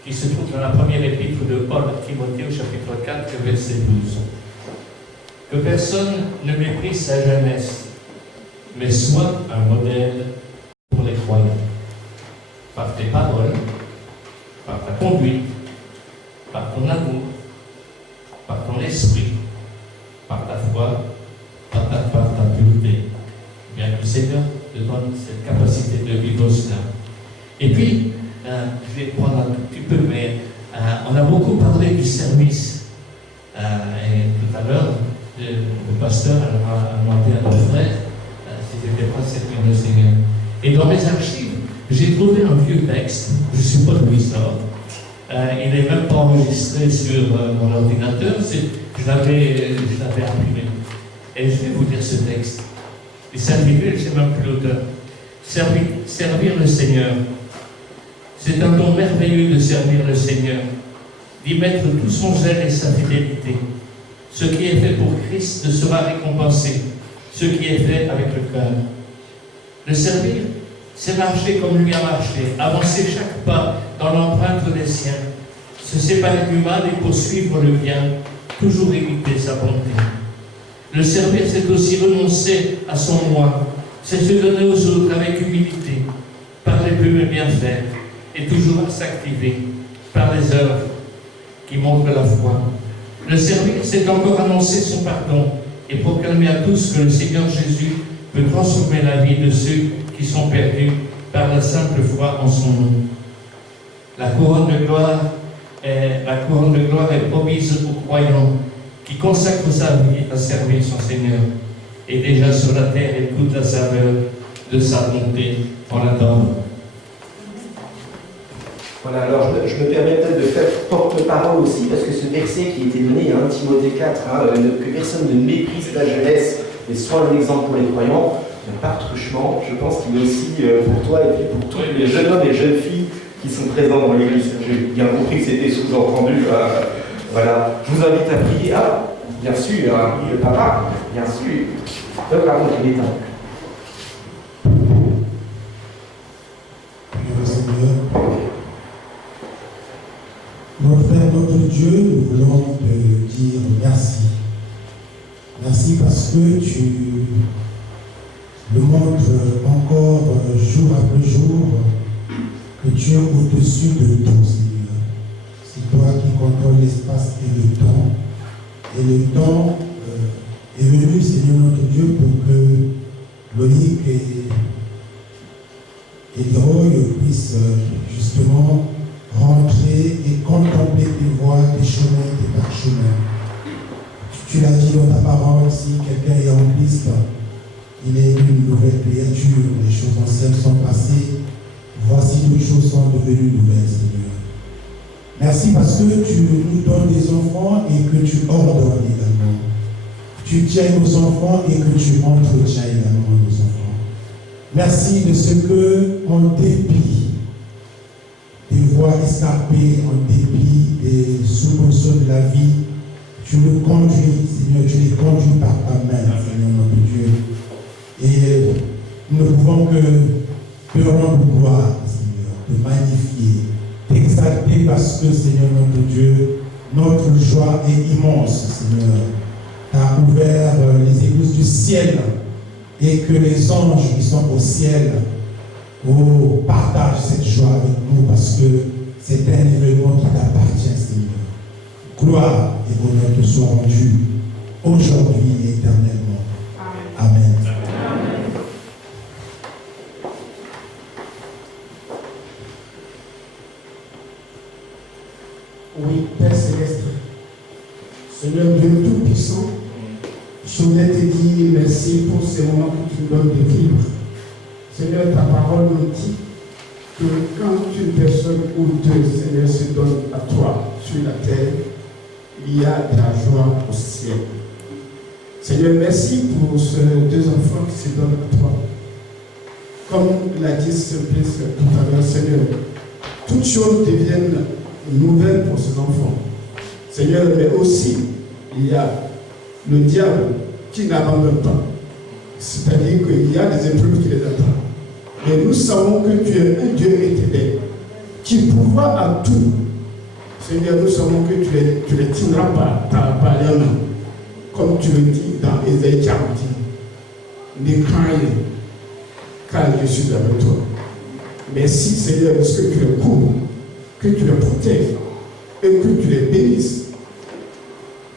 qui se trouve dans la première épître de Paul à Timothée au chapitre 4, verset 12. Que personne ne méprise sa jeunesse, mais soit un modèle pour les croyants, par tes paroles, par ta conduite, par ton amour, par ton esprit, par ta foi, par ta pureté. Bien que le Seigneur te donne cette capacité de vivre cela. Et puis, je vais prendre un tout petit peu, mais on a beaucoup parlé du service. Et tout à l'heure, le pasteur a demandé à nos frères si c'était pas servir le Seigneur. Et dans mes archives, j'ai trouvé un vieux texte, je ne sais pas d'où il sort. Il n'est même pas enregistré sur mon ordinateur, je l'avais imprimé. Et je vais vous lire ce texte. Et s'intitule, c'est même plus l'auteur, Servir le Seigneur. C'est un don merveilleux de servir le Seigneur, d'y mettre tout son zèle et sa fidélité. Ce qui est fait pour Christ sera récompensé, ce qui est fait avec le cœur. Le servir, c'est marcher comme lui a marché, avancer chaque pas dans l'empreinte des siens, se séparer du mal et poursuivre le bien, toujours imiter sa bonté. Le servir, c'est aussi renoncer à son moi, c'est se donner aux autres avec humilité, par les plumes bien faire, et toujours s'activer par les œuvres qui montrent la foi. Le servir, c'est encore annoncer son pardon et proclamer à tous que le Seigneur Jésus peut transformer la vie de ceux qui sont perdus par la simple foi en son nom. La couronne de gloire est promise aux croyants qui consacrent sa vie à servir son Seigneur. Et déjà sur la terre, il goûte la saveur de sa bonté en l'attendant. Voilà, alors je me permets peut-être de faire porte-parole aussi, parce que ce verset qui a été donné à 1 Timothée 4, que personne ne méprise la jeunesse, et soit un exemple pour les croyants, par truchement, je pense qu'il est aussi pour toi et puis pour tous les jeunes hommes et jeunes filles qui sont présents dans l'église. J'ai bien compris que c'était sous-entendu. Voilà, je vous invite à prier. Ah, bien sûr, le papa, bien sûr. Pardon, il est temps. Seigneur, notre Père, notre Dieu, nous voulons te dire merci. Merci parce que tu le montres encore jour après jour que tu es au-dessus de tout, Seigneur. C'est toi qui contrôles l'espace et le temps. Et le temps est venu, Seigneur notre Dieu, pour que Loïc et Leroy puissent justement rentrer et contempler tes voies, tes chemins et tes parchemins. Tu l'as dit dans ta parole, si quelqu'un est en Christ, il est une nouvelle créature. Les choses anciennes sont passées. Voici toutes choses sont devenues nouvelles, Seigneur. Merci parce que tu nous donnes des enfants et que tu ordonnes également. Tu tiens nos enfants et que tu entretiens également nos enfants. Merci de ce que, en dépit des voies escarpées, en dépit des soubresauts de la vie, tu nous conduis, Seigneur, tu les conduis par ta main, Seigneur notre Dieu. Et nous ne pouvons que te rendre gloire, Seigneur, te magnifier, t'exalter parce que, Seigneur notre Dieu, notre joie est immense, Seigneur. Tu as ouvert les écluses du ciel et que les anges qui sont au ciel partagent cette joie avec nous parce que c'est un événement qui t'appartient, Seigneur. Gloire et honneur te soient rendus aujourd'hui et éternellement. Amen. Oui, Père Céleste, Seigneur Dieu Tout-Puissant, je voulais te dire merci pour ces moments que tu nous donnes de vivre. Seigneur, ta parole nous dit que quand une personne ou deux, Seigneur, se donne à toi sur la terre, il y a de la joie au ciel. Seigneur, merci pour ces deux enfants qui se donnent à toi. Comme l'a dit Simplice tout à l'heure, Seigneur, toutes choses deviennent nouvelles pour ces enfants. Seigneur, mais aussi, il y a le diable qui n'abandonne pas. C'est-à-dire qu'il y a des épreuves qui les attendent. Mais nous savons que tu es un Dieu éternel qui pourvoit à tout. Seigneur, nous savons que tu les tiendras par les mains. Comme tu le dis dans Ésaïe 40. Ne crains rien, car je suis avec toi. Merci, Seigneur, parce que tu les couvres, que tu les protèges et que tu les bénisses.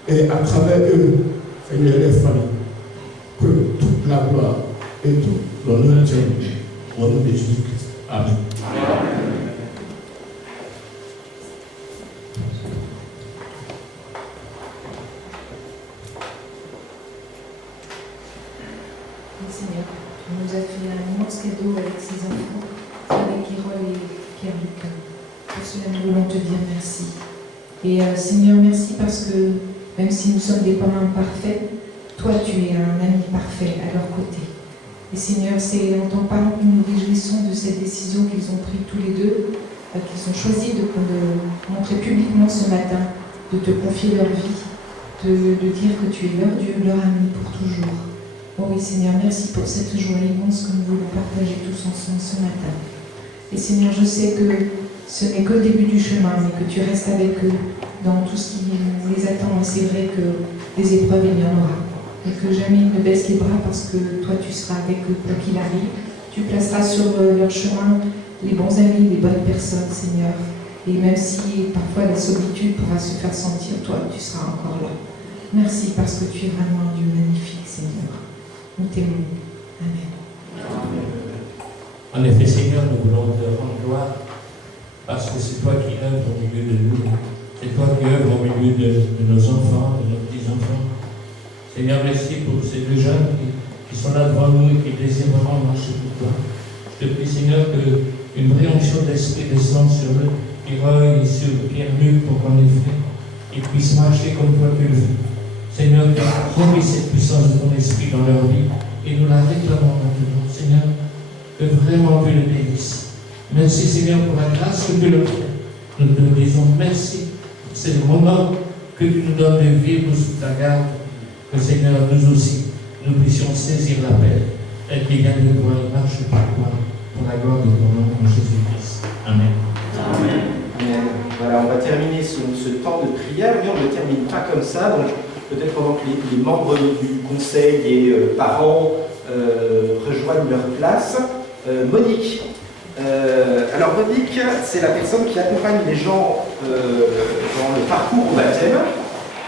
Et à travers eux, Seigneur, les familles, que toute la gloire et tout l'honneur tienne au nom de Jésus-Christ. Amen. Seigneur, tu nous as fait un immense cadeau avec ces enfants, avec Leroy et Pierre-Luc. Pour cela, nous voulons te dire merci. Et Seigneur, merci parce que même si nous sommes des parents parfaits, toi, tu es un ami parfait à leur côté. Et Seigneur, c'est en t'en parlant que nous nous réjouissons de cette décision qu'ils ont prise tous les deux, qu'ils ont choisi de montrer publiquement ce matin, de te confier leur vie, de dire que tu es leur Dieu, leur ami pour toujours. Oh oui Seigneur, merci pour cette joie immense que nous voulons partager tous ensemble ce matin. Et Seigneur, je sais que ce n'est que le début du chemin, mais que tu restes avec eux dans tout ce qui les attend. Et c'est vrai que des épreuves, il y en aura. Et que jamais ils ne baissent les bras parce que toi tu seras avec eux quoi qu'il arrive. Tu placeras sur leur chemin les bons amis, les bonnes personnes, Seigneur. Et même si parfois la solitude pourra se faire sentir, toi tu seras encore là. Merci parce que tu es vraiment un Dieu magnifique, Seigneur. Nous t'aimons. Amen. En effet, Seigneur, nous voulons te rendre gloire parce que c'est toi qui œuvres au milieu de nous. C'est toi qui œuvres au milieu de nos enfants, de nos petits-enfants. Seigneur, merci pour ces deux jeunes qui sont là devant nous et qui désirent vraiment marcher pour toi. Je te prie, Seigneur, qu'une vraie onction d'esprit descende sur eux, Pierre et sur Pierre-Luc, pour qu'en effet, ils puissent marcher comme toi tu le fais. Seigneur, tu as promis cette puissance de ton esprit dans leur vie et nous la réclamons maintenant. Seigneur, que vraiment tu les bénisses. Merci, Seigneur, pour la grâce que tu leur fais. Nous te disons merci. C'est le moment que tu nous donnes de vivre sous ta garde. Que Seigneur, nous aussi, nous puissions saisir l'appel et qui gagne de toi et marche par toi pour la gloire de ton nom en Jésus-Christ. Amen. Amen. Voilà, on va terminer ce temps de prière, mais on ne le termine pas comme ça. Donc, peut-être pendant que les membres du conseil et parents rejoignent leur place. Monique. Alors, Monique, c'est la personne qui accompagne les gens dans le parcours au baptême.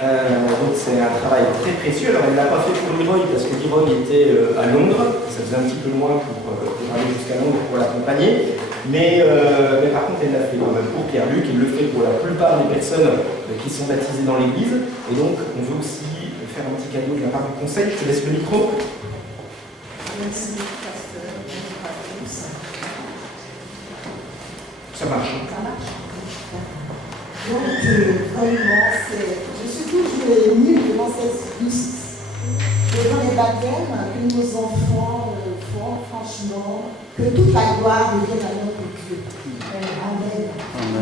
Donc c'est un travail très précieux. Alors elle ne l'a pas fait pour Leroy parce que Leroy était à Londres, ça faisait un petit peu loin pour aller jusqu'à Londres pour l'accompagner, mais par contre elle l'a fait quand même pour Pierre-Luc, il le fait pour la plupart des personnes qui sont baptisées dans l'église, et donc on veut aussi faire un petit cadeau de la part du conseil. Je te laisse le micro. Merci, pasteur. Ça marche. Ça marche. Donc, vraiment, je suis toujours émue devant cette douce, devant les baptêmes que nos enfants font, franchement, que toute la gloire revienne à notre Dieu. Amen.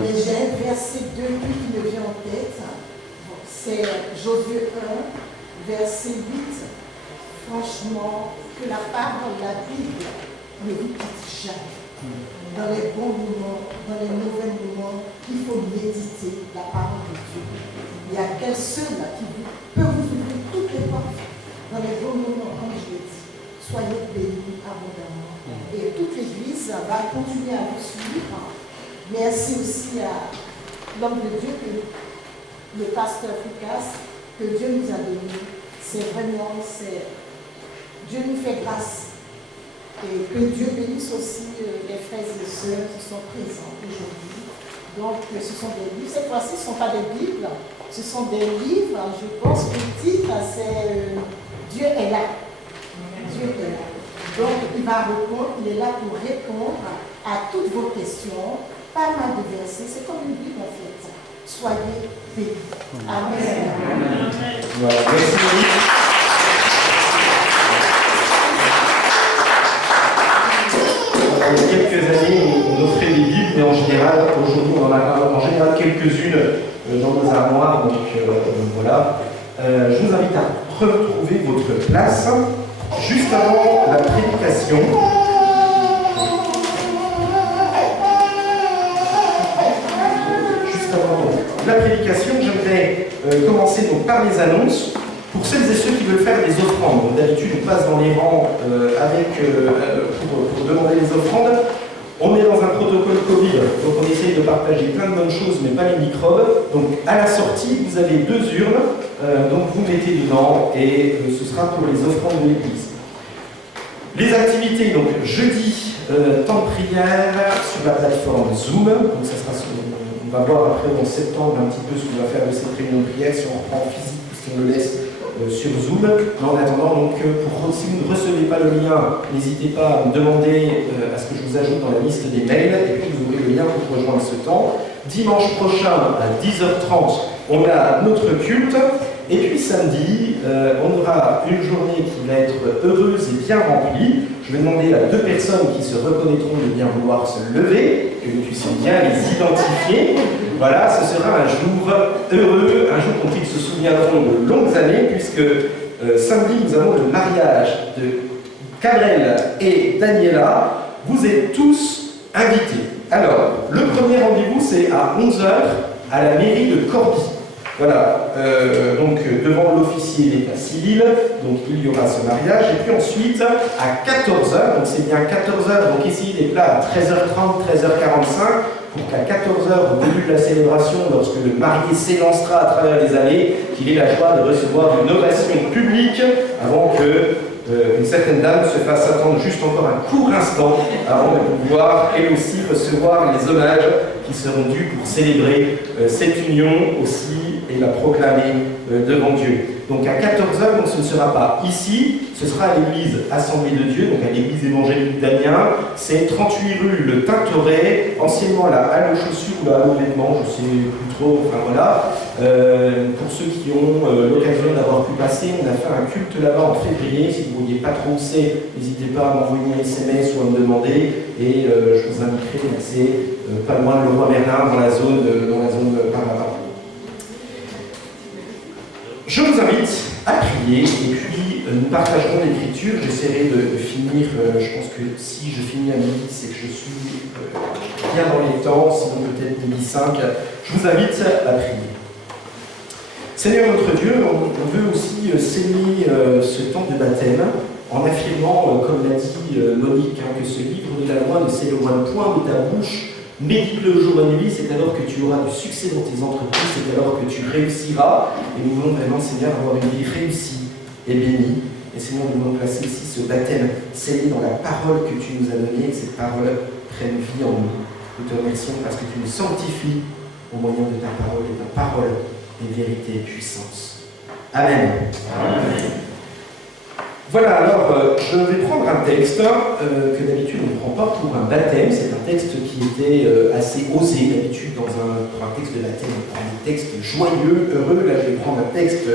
Mais j'ai un verset 2 qui me vient en tête, c'est Josué 1, verset 8. Franchement, que la parole, la Bible, ne vous quitte jamais. Dans les bons moments, dans les mauvais moments, il faut méditer la parole de Dieu. Il y a qu'un seul qui peut vous ouvrir toutes les portes. Dans les bons moments, comme je l'ai dit, soyez bénis abondamment. Et toute l'Église va continuer à vous suivre. Merci aussi à l'homme de Dieu, le pasteur efficace, que Dieu nous a donné. C'est vraiment, Dieu nous fait grâce. Et que Dieu bénisse aussi les frères et sœurs qui sont présents aujourd'hui. Donc, ce sont des livres. Cette fois-ci, ce ne sont pas des Bibles, ce sont des livres. Je pense que le titre, c'est Dieu est là. Dieu est là. Donc, il va répondre, il est là pour répondre à toutes vos questions. Pas mal de versets, c'est comme une Bible en fait. Soyez bénis. Amen. Voilà, merci. Il y a quelques années, on offrait des Bibles, mais en général, aujourd'hui, on en a en général quelques-unes dans nos armoires. Donc voilà. Je vous invite à retrouver votre place juste avant la prédication. Juste avant la prédication, j'aimerais commencer donc par les annonces. Pour celles et ceux qui veulent faire des offrandes, d'habitude on passe dans les rangs pour demander les offrandes. On est dans un protocole Covid, donc on essaye de partager plein de bonnes choses, mais pas les microbes. Donc à la sortie, vous avez 2 urnes, donc vous mettez dedans et ce sera pour les offrandes de l'église. Les activités, donc jeudi, temps de prière sur la plateforme Zoom. Donc ça sera on va voir après en septembre un petit peu ce qu'on va faire de cette réunion de prière, si on reprend en physique ou si on le laisse sur Zoom. Mais en attendant, donc, si vous ne recevez pas le lien, n'hésitez pas à me demander à ce que je vous ajoute dans la liste des mails, et puis vous aurez le lien pour rejoindre ce temps. Dimanche prochain, à 10h30, on a notre culte, et puis samedi, on aura sera une journée qui va être heureuse et bien remplie. Je vais demander à 2 personnes qui se reconnaîtront de bien vouloir se lever, que nous puissions bien les identifier. Voilà, ce sera un jour heureux, un jour dont ils se souviendront de longues années, puisque samedi, nous avons le mariage de Cabrel et Daniela. Vous êtes tous invités. Alors, le premier rendez-vous, c'est à 11h à la mairie de Corbie. Voilà, donc devant l'officier d'état civil, donc il y aura ce mariage. Et puis ensuite, à 14h, donc c'est bien 14h, donc ici il est là à 13h30, 13h45, pour qu'à 14h, au début de la célébration, lorsque le marié s'élancera à travers les allées, qu'il ait la joie de recevoir une ovation publique avant que une certaine dame se fasse attendre juste encore un court instant avant de pouvoir, elle aussi, recevoir les hommages qui seront dus pour célébrer cette union aussi et la proclamer devant Dieu. Donc à 14h, donc ce ne sera pas ici, ce sera à l'église Assemblée de Dieu, donc à l'église évangélique d'Amiens. C'est 38 rue Le Tintoret, anciennement la halle aux chaussures ou la halle aux vêtements, je ne sais plus trop, enfin voilà. Pour ceux qui ont l'occasion d'avoir pu passer, on a fait un culte là-bas en février. Si vous ne voyez pas trop où c'est, n'hésitez pas à m'envoyer un SMS ou à me demander, et je vous inviterai, c'est pas loin de Leroy Merlin, dans la zone par là-bas. Je vous invite à prier, et puis nous partagerons l'écriture. J'essaierai de finir, je pense que si je finis à midi, c'est que je suis bien dans les temps, sinon peut-être midi 5. Je vous invite à prier. Seigneur notre Dieu, on veut aussi sceller ce temps de baptême en affirmant, comme l'a dit Monique, que ce livre de la loi ne s'éloigne point de ta bouche. Médite-le jour et nuit, c'est alors que tu auras du succès dans tes entreprises, c'est alors que tu réussiras. Et nous voulons vraiment, Seigneur, avoir une vie réussie et bénie. Et Seigneur, nous voulons placer ici ce baptême scellé dans la parole que tu nous as donnée, et que cette parole prenne vie en nous. Nous te remercions parce que tu nous sanctifies au moyen de ta parole, et ta parole est vérité et puissance. Amen. Amen. Voilà, alors je vais prendre un texte que d'habitude on ne prend pas pour un baptême. C'est un texte qui était assez osé. D'habitude, pour un texte de baptême, on prend des textes joyeux, heureux. Là, je vais prendre un texte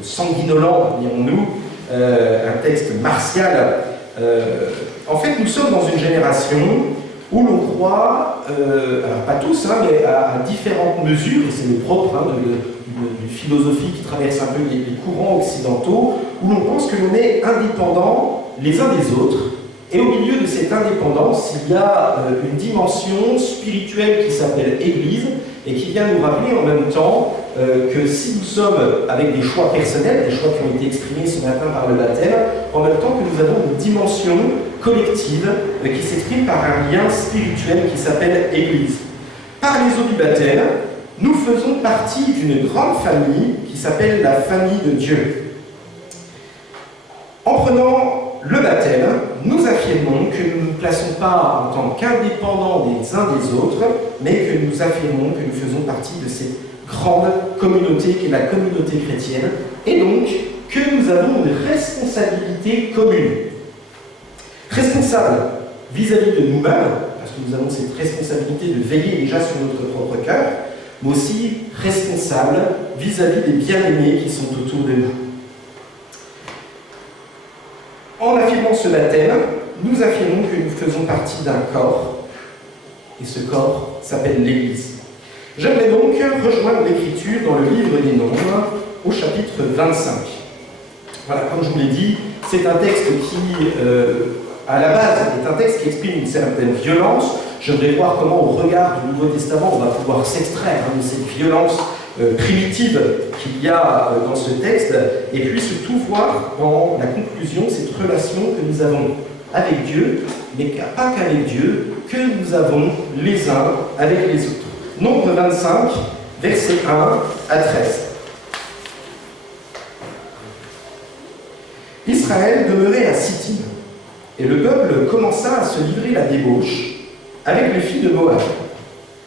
sanguinolent, dirons-nous, un texte martial. En fait, nous sommes dans une génération où l'on croit, alors pas tous, mais à différentes mesures, et c'est le propre d'une philosophie qui traverse un peu les courants occidentaux, où l'on pense que l'on est indépendants les uns des autres, et au milieu de cette indépendance, il y a une dimension spirituelle qui s'appelle Église, et qui vient nous rappeler en même temps que si nous sommes avec des choix personnels, des choix qui ont été exprimés ce matin par le baptême, en même temps que nous avons une dimension collective qui s'exprime par un lien spirituel qui s'appelle Église. Par les eaux du baptême, nous faisons partie d'une grande famille qui s'appelle la famille de Dieu. En prenant le baptême, nous affirmons que nous ne nous plaçons pas en tant qu'indépendants des uns des autres, mais que nous affirmons que nous faisons partie de cette grande communauté qu'est la communauté chrétienne, et donc que nous avons une responsabilité commune. Responsable vis-à-vis de nous-mêmes, parce que nous avons cette responsabilité de veiller déjà sur notre propre cœur, mais aussi responsable vis-à-vis des bien-aimés qui sont autour de nous. En affirmant ce baptême, nous affirmons que nous faisons partie d'un corps, et ce corps s'appelle l'Église. J'aimerais donc rejoindre l'Écriture dans le livre des Nombres, au chapitre 25. Voilà, comme je vous l'ai dit, c'est un texte qui, à la base, est un texte qui exprime une certaine violence. J'aimerais voir comment, au regard du Nouveau Testament, on va pouvoir s'extraire de cette violence primitive qu'il y a dans ce texte, et puis surtout voir dans la conclusion cette relation que nous avons avec Dieu, mais pas qu'avec Dieu, que nous avons les uns avec les autres. Nombre 25, versets 1 à 13. Israël demeurait à Sittim, et le peuple commença à se livrer la débauche avec les filles de Moab.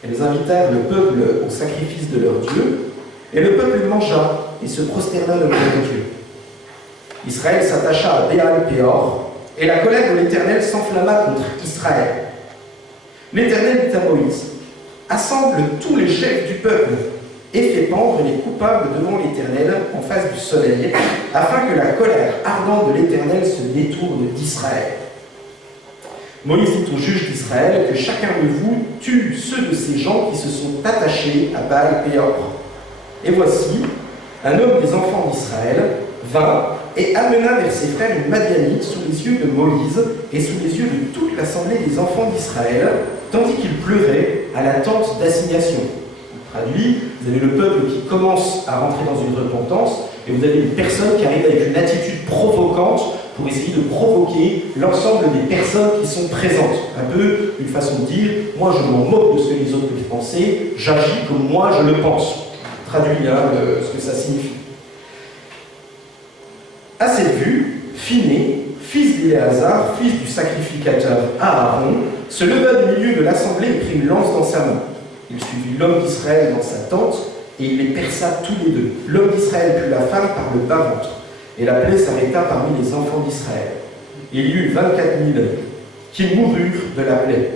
Elles invitèrent le peuple au sacrifice de leur Dieu, et le peuple mangea et se prosterna devant leur Dieu. Israël s'attacha à Béal-Péor, et la colère de l'Éternel s'enflamma contre Israël. L'Éternel dit à Moïse: assemble tous les chefs du peuple et fait pendre les coupables devant l'Éternel en face du soleil, afin que la colère ardente de l'Éternel se détourne d'Israël. Moïse dit aux juges d'Israël que chacun de vous tue ceux de ces gens qui se sont attachés à Baal-Péor. Et voici, un homme des enfants d'Israël vint et amena vers ses frères une Madianite sous les yeux de Moïse et sous les yeux de toute l'assemblée des enfants d'Israël, tandis qu'il pleurait à la tente d'assignation. Traduit, vous avez le peuple qui commence à rentrer dans une repentance, et vous avez une personne qui arrive avec une attitude provocante pour essayer de provoquer l'ensemble des personnes qui sont présentes. Un peu une façon de dire, moi je m'en moque de ce que les autres peuvent penser, j'agis comme moi je le pense. Traduit ce que ça signifie. À cette vue, Phiné, fils d'Éléazar, fils du sacrificateur Aaron, se leva du milieu de l'assemblée et prit une lance dans sa main. Il suivit l'homme d'Israël dans sa tente et il les perça tous les deux. L'homme d'Israël put la femme par le bas-ventre, et la plaie s'arrêta parmi les enfants d'Israël. Il y eut 24 000 qui moururent de la plaie.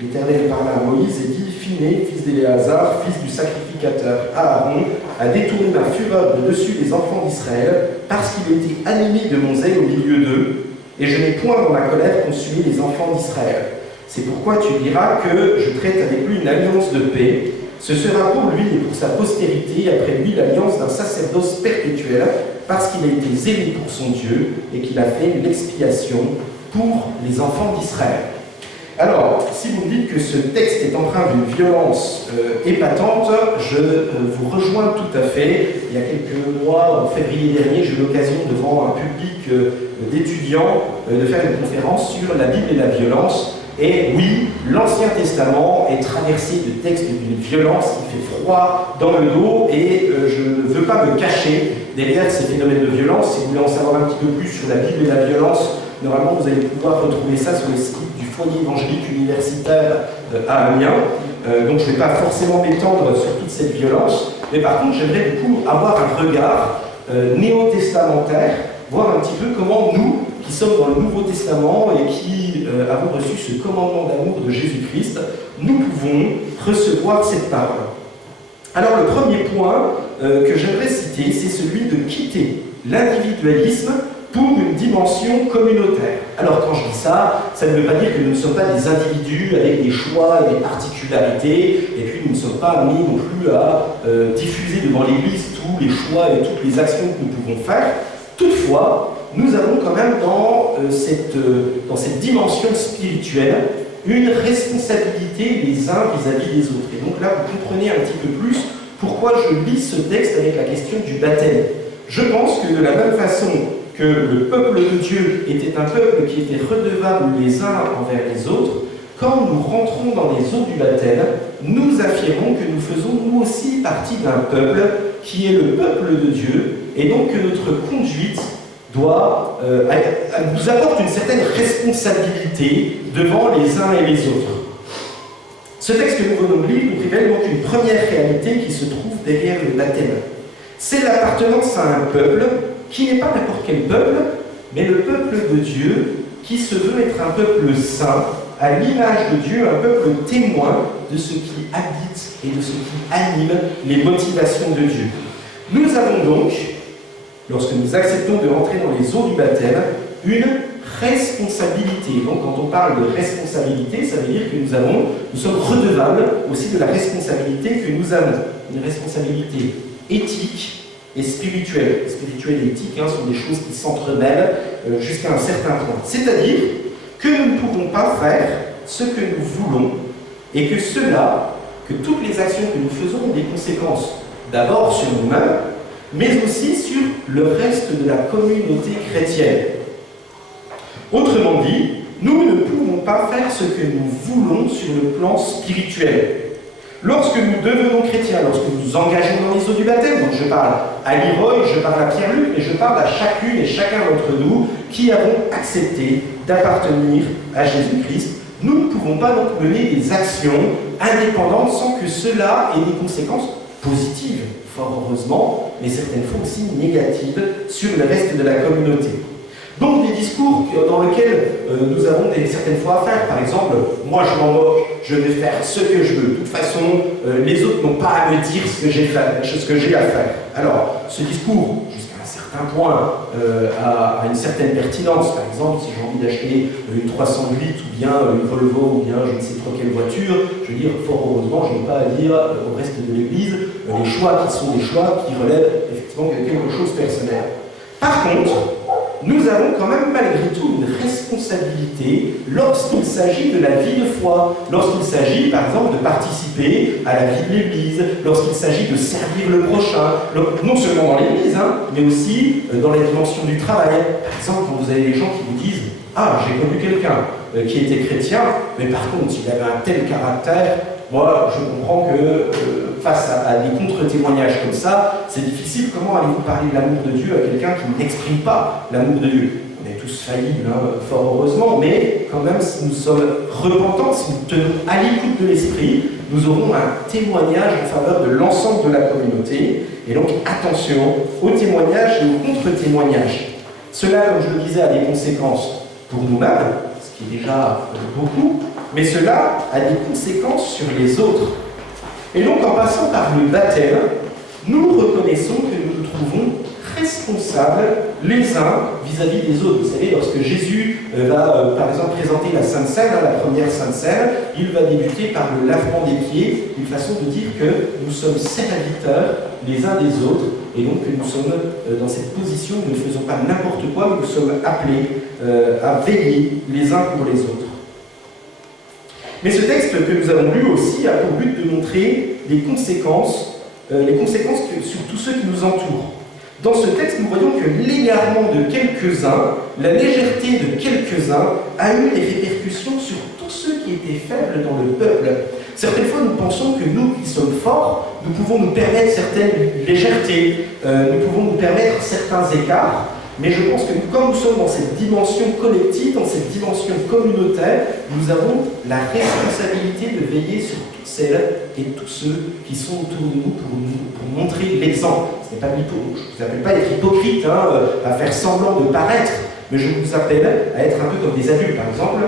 L'Éternel parla à Moïse et dit, Phiné, fils d'Éléazar, fils du sacrificateur Aaron, a détourné ma fureur de dessus les enfants d'Israël, parce qu'il était animé de mon zèle au milieu d'eux, et je n'ai point dans ma colère consumé les enfants d'Israël. C'est pourquoi tu diras que je traite avec lui une alliance de paix. Ce sera pour lui et pour sa postérité, après lui, l'alliance d'un sacerdoce perpétuel, parce qu'il a été zélé pour son Dieu et qu'il a fait l'expiation pour les enfants d'Israël. Alors, si vous me dites que ce texte est empreint d'une violence épatante, je vous rejoins tout à fait. Il y a quelques mois, en février dernier, j'ai eu l'occasion devant un public d'étudiants de faire une conférence sur la Bible et la violence. Et oui, l'Ancien Testament est traversé de textes d'une violence qui fait froid dans le dos, et je ne veux pas me cacher derrière ces phénomènes de violence. Si vous voulez en savoir un petit peu plus sur la Bible et la violence, normalement vous allez pouvoir retrouver ça sur le site du Foyer évangélique universitaire à Amiens. Donc je ne vais pas forcément m'étendre sur toute cette violence, mais par contre j'aimerais du coup avoir un regard néo-testamentaire, voir un petit peu comment nous, qui sommes dans le Nouveau Testament et qui avons reçu ce commandement d'amour de Jésus-Christ, nous pouvons recevoir cette parole. Alors le premier point que j'aimerais citer, c'est celui de quitter l'individualisme pour une dimension communautaire. Alors quand je dis ça, ça ne veut pas dire que nous ne sommes pas des individus avec des choix et des particularités, et puis nous ne sommes pas amenés non plus à diffuser devant l'Église tous les choix et toutes les actions que nous pouvons faire. Toutefois, nous avons quand même dans cette dimension spirituelle une responsabilité les uns vis-à-vis des autres. Et donc là, vous comprenez un petit peu plus pourquoi je lis ce texte avec la question du baptême. Je pense que de la même façon que le peuple de Dieu était un peuple qui était redevable les uns envers les autres, quand nous rentrons dans les eaux du baptême, nous affirmons que nous faisons nous aussi partie d'un peuple qui est le peuple de Dieu, et donc que notre conduite nous apporte une certaine responsabilité devant les uns et les autres. Ce texte que nous venons de lire nous révèle donc une première réalité qui se trouve derrière le baptême. C'est l'appartenance à un peuple qui n'est pas n'importe quel peuple, mais le peuple de Dieu qui se veut être un peuple saint, à l'image de Dieu, un peuple témoin de ce qui habite et de ce qui anime les motivations de Dieu. Nous avons donc, lorsque nous acceptons de rentrer dans les eaux du baptême, une responsabilité. Donc quand on parle de responsabilité, ça veut dire que nous sommes redevables aussi de la responsabilité que nous avons. Une responsabilité éthique et spirituelle. Spirituelle et éthique sont des choses qui s'entremêlent jusqu'à un certain point. C'est-à-dire que nous ne pouvons pas faire ce que nous voulons, et que toutes les actions que nous faisons ont des conséquences, d'abord sur nous-mêmes, mais aussi sur le reste de la communauté chrétienne. Autrement dit, nous ne pouvons pas faire ce que nous voulons sur le plan spirituel. Lorsque nous devenons chrétiens, lorsque nous nous engageons dans les eaux du baptême, donc je parle à Leroy, je parle à Pierre-Luc, et je parle à chacune et chacun d'entre nous qui avons accepté d'appartenir à Jésus-Christ, nous ne pouvons pas donc mener des actions indépendantes sans que cela ait des conséquences positives, fort heureusement, mais certaines fois aussi négatives sur le reste de la communauté. Donc des discours dans lequel nous avons certaines fois à faire. Par exemple, moi je m'en moque, je vais faire ce que je veux. De toute façon, les autres n'ont pas à me dire ce que j'ai à faire. Alors, ce discours, jusqu'à un certain point, a une certaine pertinence. Par exemple, si j'ai envie d'acheter une 308 ou bien une Volvo ou bien je ne sais trop quelle voiture, je veux dire, fort heureusement, je n'ai pas à dire au reste de l'Église les choix qui sont des choix qui relèvent effectivement de quelque chose de personnel. Par contre, nous avons quand même malgré tout une responsabilité lorsqu'il s'agit de la vie de foi, lorsqu'il s'agit par exemple de participer à la vie de l'Église, lorsqu'il s'agit de servir le prochain, non seulement dans l'Église, mais aussi dans la dimension du travail. Par exemple, quand vous avez des gens qui vous disent « Ah, j'ai connu quelqu'un qui était chrétien, mais par contre, il avait un tel caractère, moi, je comprends que face à des contre-témoignages comme ça, c'est difficile. Comment allez-vous parler de l'amour de Dieu à quelqu'un qui n'exprime pas l'amour de Dieu? On est tous faillibles, fort heureusement, mais quand même, si nous sommes repentants, si nous tenons à l'écoute de l'Esprit, nous aurons un témoignage en faveur de l'ensemble de la communauté. Et donc, attention aux témoignages et aux contre-témoignages. Cela, comme je le disais, a des conséquences pour nous-mêmes, ce qui est déjà beaucoup, mais cela a des conséquences sur les autres. Et donc, en passant par le baptême, nous reconnaissons que nous nous trouvons responsables les uns vis-à-vis des autres. Vous savez, lorsque Jésus va, par exemple, présenter la Sainte Seine, la première Sainte Seine, il va débuter par le lavement des pieds, une façon de dire que nous sommes serviteurs les uns des autres, et donc que nous sommes dans cette position où nous ne faisons pas n'importe quoi, mais nous sommes appelés à veiller les uns pour les autres. Mais ce texte que nous avons lu aussi a pour but de montrer les conséquences sur tous ceux qui nous entourent. Dans ce texte, nous voyons que l'égarement de quelques-uns, la légèreté de quelques-uns, a eu des répercussions sur tous ceux qui étaient faibles dans le peuple. Certaines fois, nous pensons que nous qui sommes forts, nous pouvons nous permettre certaines légèretés, nous pouvons nous permettre certains écarts, mais je pense que comme nous sommes dans cette dimension collective, dans cette dimension communautaire, nous avons la responsabilité de veiller sur toutes celles et tous ceux qui sont autour de nous pour montrer l'exemple. Ce n'est pas je ne vous appelle pas à être hypocrite, à faire semblant de paraître, mais je vous appelle à être un peu comme des adultes. Par exemple,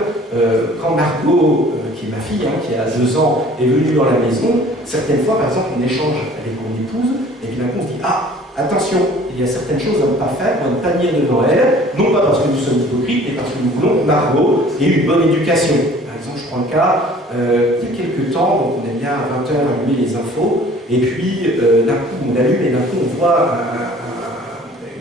quand Margot, qui est ma fille, qui a 2 ans, est venue dans la maison, certaines fois, par exemple, on échange avec mon épouse, et puis d'un coup on se dit « Ah, attention, il y a certaines choses à ne pas faire pour ne pas venir devant elle, non pas parce que nous sommes hypocrites, mais parce que nous voulons que Margot ait une bonne éducation. » Par exemple, je prends le cas, il y a quelques temps, donc on aime bien à 20h allumer les infos, et puis d'un coup on allume et d'un coup on voit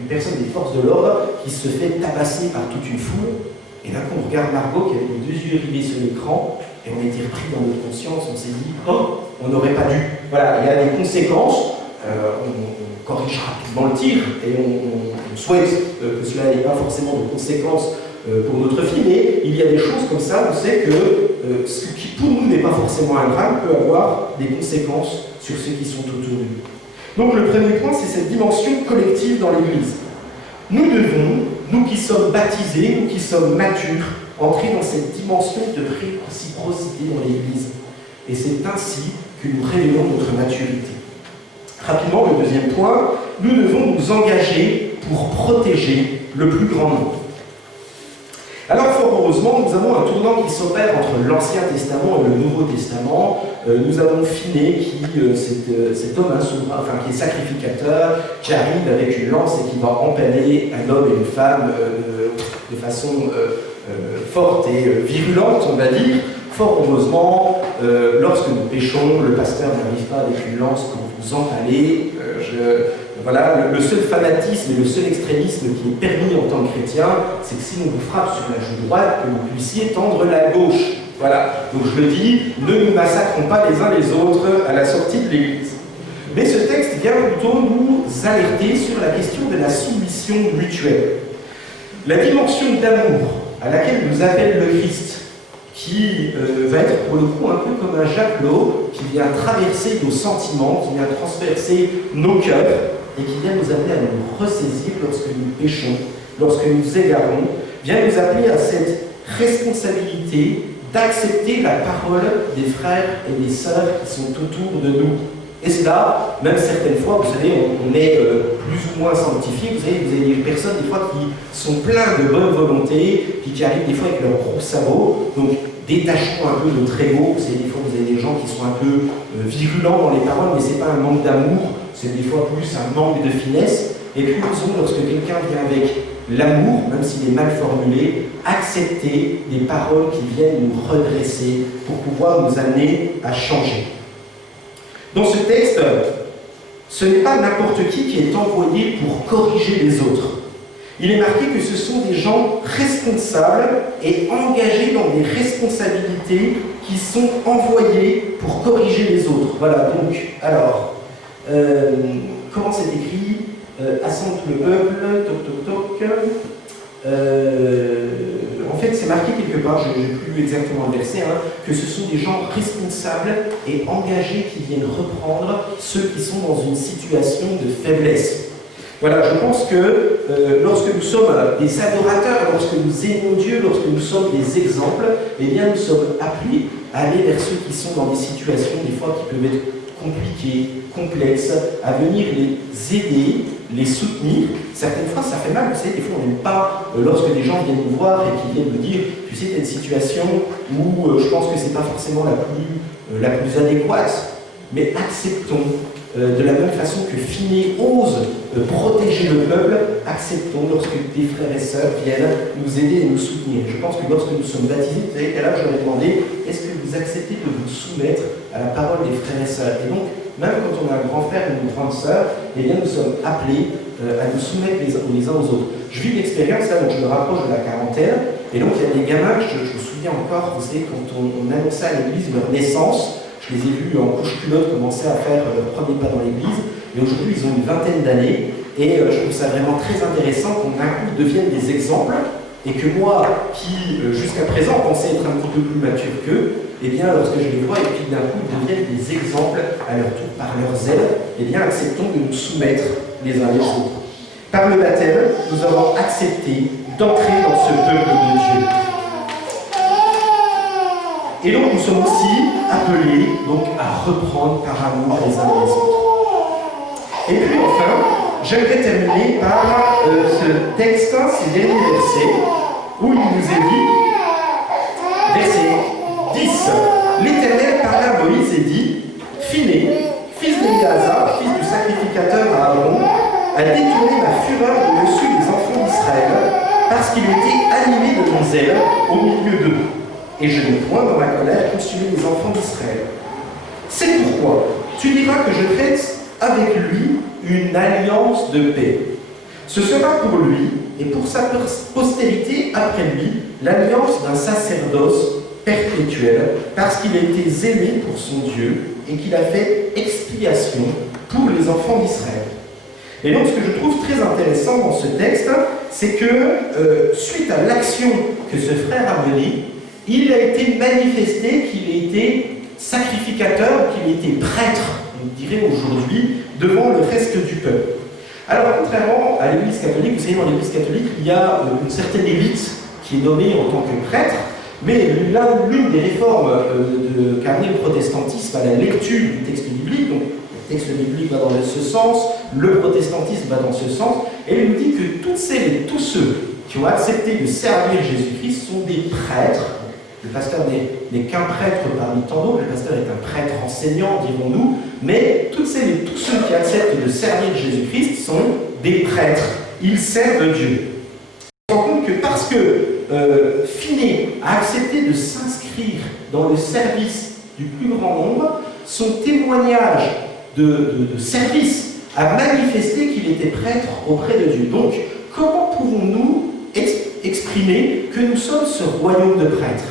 une personne des forces de l'ordre qui se fait tabasser par toute une foule, et d'un coup on regarde Margot qui avait les 2 yeux rivés sur l'écran, et on a été repris dans notre conscience, on s'est dit « Oh, on n'aurait pas dû. » Voilà, il y a des conséquences, on corrige rapidement le tir et on souhaite que cela n'ait pas forcément de conséquences pour notre fille, mais il y a des choses comme ça, on sait que ce qui pour nous n'est pas forcément un drame peut avoir des conséquences sur ceux qui sont autour de nous. Donc le premier point, c'est cette dimension collective dans l'Église. Nous devons, nous qui sommes baptisés, nous qui sommes matures, entrer dans cette dimension de réciprocité dans l'Église. Et c'est ainsi que nous révélons notre maturité. Rapidement, le deuxième point, nous devons nous engager pour protéger le plus grand nombre. Alors, fort heureusement, nous avons un tournant qui s'opère entre l'Ancien Testament et le Nouveau Testament. Nous avons Finnée, cet homme qui est sacrificateur, qui arrive avec une lance et qui va empaler un homme et une femme de façon forte et virulente, on va dire. Fort heureusement, lorsque nous péchons, le pasteur n'arrive pas avec une lance pour vous empaler. Voilà, le seul fanatisme et le seul extrémisme qui est permis en tant que chrétien, c'est que si on vous frappe sur la joue droite, que vous puissiez tendre la gauche. Voilà, donc je le dis, ne nous massacrons pas les uns les autres à la sortie de l'Église. Mais ce texte vient plutôt nous alerter sur la question de la soumission mutuelle. La dimension d'amour à laquelle nous appelle le Christ, qui va être pour le coup un peu comme un javelot qui vient traverser nos sentiments, qui vient transpercer nos cœurs et qui vient nous amener à nous ressaisir lorsque nous péchons, lorsque nous égarons, vient nous appeler à cette responsabilité d'accepter la parole des frères et des sœurs qui sont autour de nous Et cela, même certaines fois, vous savez, on est plus ou moins sanctifié. Vous avez des personnes des fois qui sont pleines de bonne volonté, puis qui arrivent des fois avec leurs gros sabots. Donc, détachons un peu notre ego. Vous savez, des fois, vous avez des gens qui sont un peu virulents dans les paroles, mais ce n'est pas un manque d'amour, c'est des fois plus un manque de finesse. Et puis, lorsque quelqu'un vient avec l'amour, même s'il est mal formulé, accepter des paroles qui viennent nous redresser pour pouvoir nous amener à changer. Dans ce texte, ce n'est pas n'importe qui est envoyé pour corriger les autres. Il est marqué que ce sont des gens responsables et engagés dans des responsabilités qui sont envoyés pour corriger les autres. Voilà, donc, alors, comment c'est écrit ? Assemble le peuple, toc, toc, toc. En fait, c'est marqué quelque part, je n'ai plus exactement le verset, que ce sont des gens responsables et engagés qui viennent reprendre ceux qui sont dans une situation de faiblesse. Voilà, je pense que lorsque nous sommes des adorateurs, lorsque nous aimons Dieu, lorsque nous sommes des exemples, eh bien nous sommes appelés à aller vers ceux qui sont dans des situations des fois qui peuvent être compliquées, complexes, à venir les aider, les soutenir. Certaines fois, ça fait mal, vous savez, des fois on n'aime pas lorsque des gens viennent nous voir et qui viennent nous dire, tu sais, tu as une situation où je pense que c'est pas forcément la plus adéquate, mais acceptons de la même façon que Finney ose protéger le peuple, acceptons lorsque des frères et sœurs viennent nous aider et nous soutenir. Je pense que lorsque nous sommes baptisés, vous savez, là j'aurais demandé, est-ce que vous acceptez de vous soumettre à la parole des frères et sœurs? Et donc, même quand on a un grand frère ou une grande sœur, eh bien nous sommes appelés à nous soumettre les uns aux autres. Je vis l'expérience là, donc je me rapproche de la quarantaine, et donc il y a des gamins, je me souviens encore, vous savez, quand on annonçait à l'église leur naissance, je les ai vus en couche-culotte commencer à faire leur premier pas dans l'église, et aujourd'hui ils ont une vingtaine d'années, et je trouve ça vraiment très intéressant qu'on d'un coup devienne des exemples, et que moi, qui jusqu'à présent pensais être un petit peu plus mature qu'eux, eh bien lorsque je les vois et puis d'un coup ils deviennent des exemples à leur tour par leur zèle, eh bien acceptons de nous soumettre les uns les autres. Par le baptême, nous avons accepté d'entrer dans ce peuple de Dieu. Et donc nous sommes aussi appelés donc, à reprendre par amour les uns les autres. Et puis enfin, j'aimerais terminer par ce texte, ces derniers versets, où il nous est dit, verset 10, l'Éternel parla à Moïse et dit, Finney, fils d'Éléazar, fils du sacrificateur à Aaron, a détourné ma fureur de dessus des enfants d'Israël, parce qu'il était animé de mon zèle au milieu d'eux. Et je n'ai point dans ma colère consumé les enfants d'Israël. C'est pourquoi tu diras que je traite avec lui une alliance de paix. Ce sera pour lui et pour sa postérité après lui l'alliance d'un sacerdoce perpétuel, parce qu'il a été zélé pour son Dieu et qu'il a fait expiation pour les enfants d'Israël. Et donc ce que je trouve très intéressant dans ce texte, c'est que suite à l'action que ce frère a menée, il a été manifesté qu'il a été sacrificateur, qu'il a été prêtre, on dirait aujourd'hui, devant le reste du peuple. Alors, contrairement à l'Église catholique, vous savez, dans l'Église catholique, il y a une certaine élite qui est nommée en tant que prêtre, mais l'une des réformes qu'a amené le protestantisme à la lecture du texte biblique, donc le texte biblique va dans ce sens, le protestantisme va dans ce sens, et il nous dit que toutes celles et tous ceux qui ont accepté de servir Jésus-Christ sont des prêtres. Le pasteur n'est qu'un prêtre parmi tant d'autres, le pasteur est un prêtre enseignant, dirons-nous, mais toutes celles et tous ceux qui acceptent de servir Jésus-Christ sont des prêtres. Ils servent Dieu. On se rend compte que parce que Finney a accepté de s'inscrire dans le service du plus grand nombre, son témoignage de service a manifesté qu'il était prêtre auprès de Dieu. Donc, comment pouvons-nous exprimer que nous sommes ce royaume de prêtres?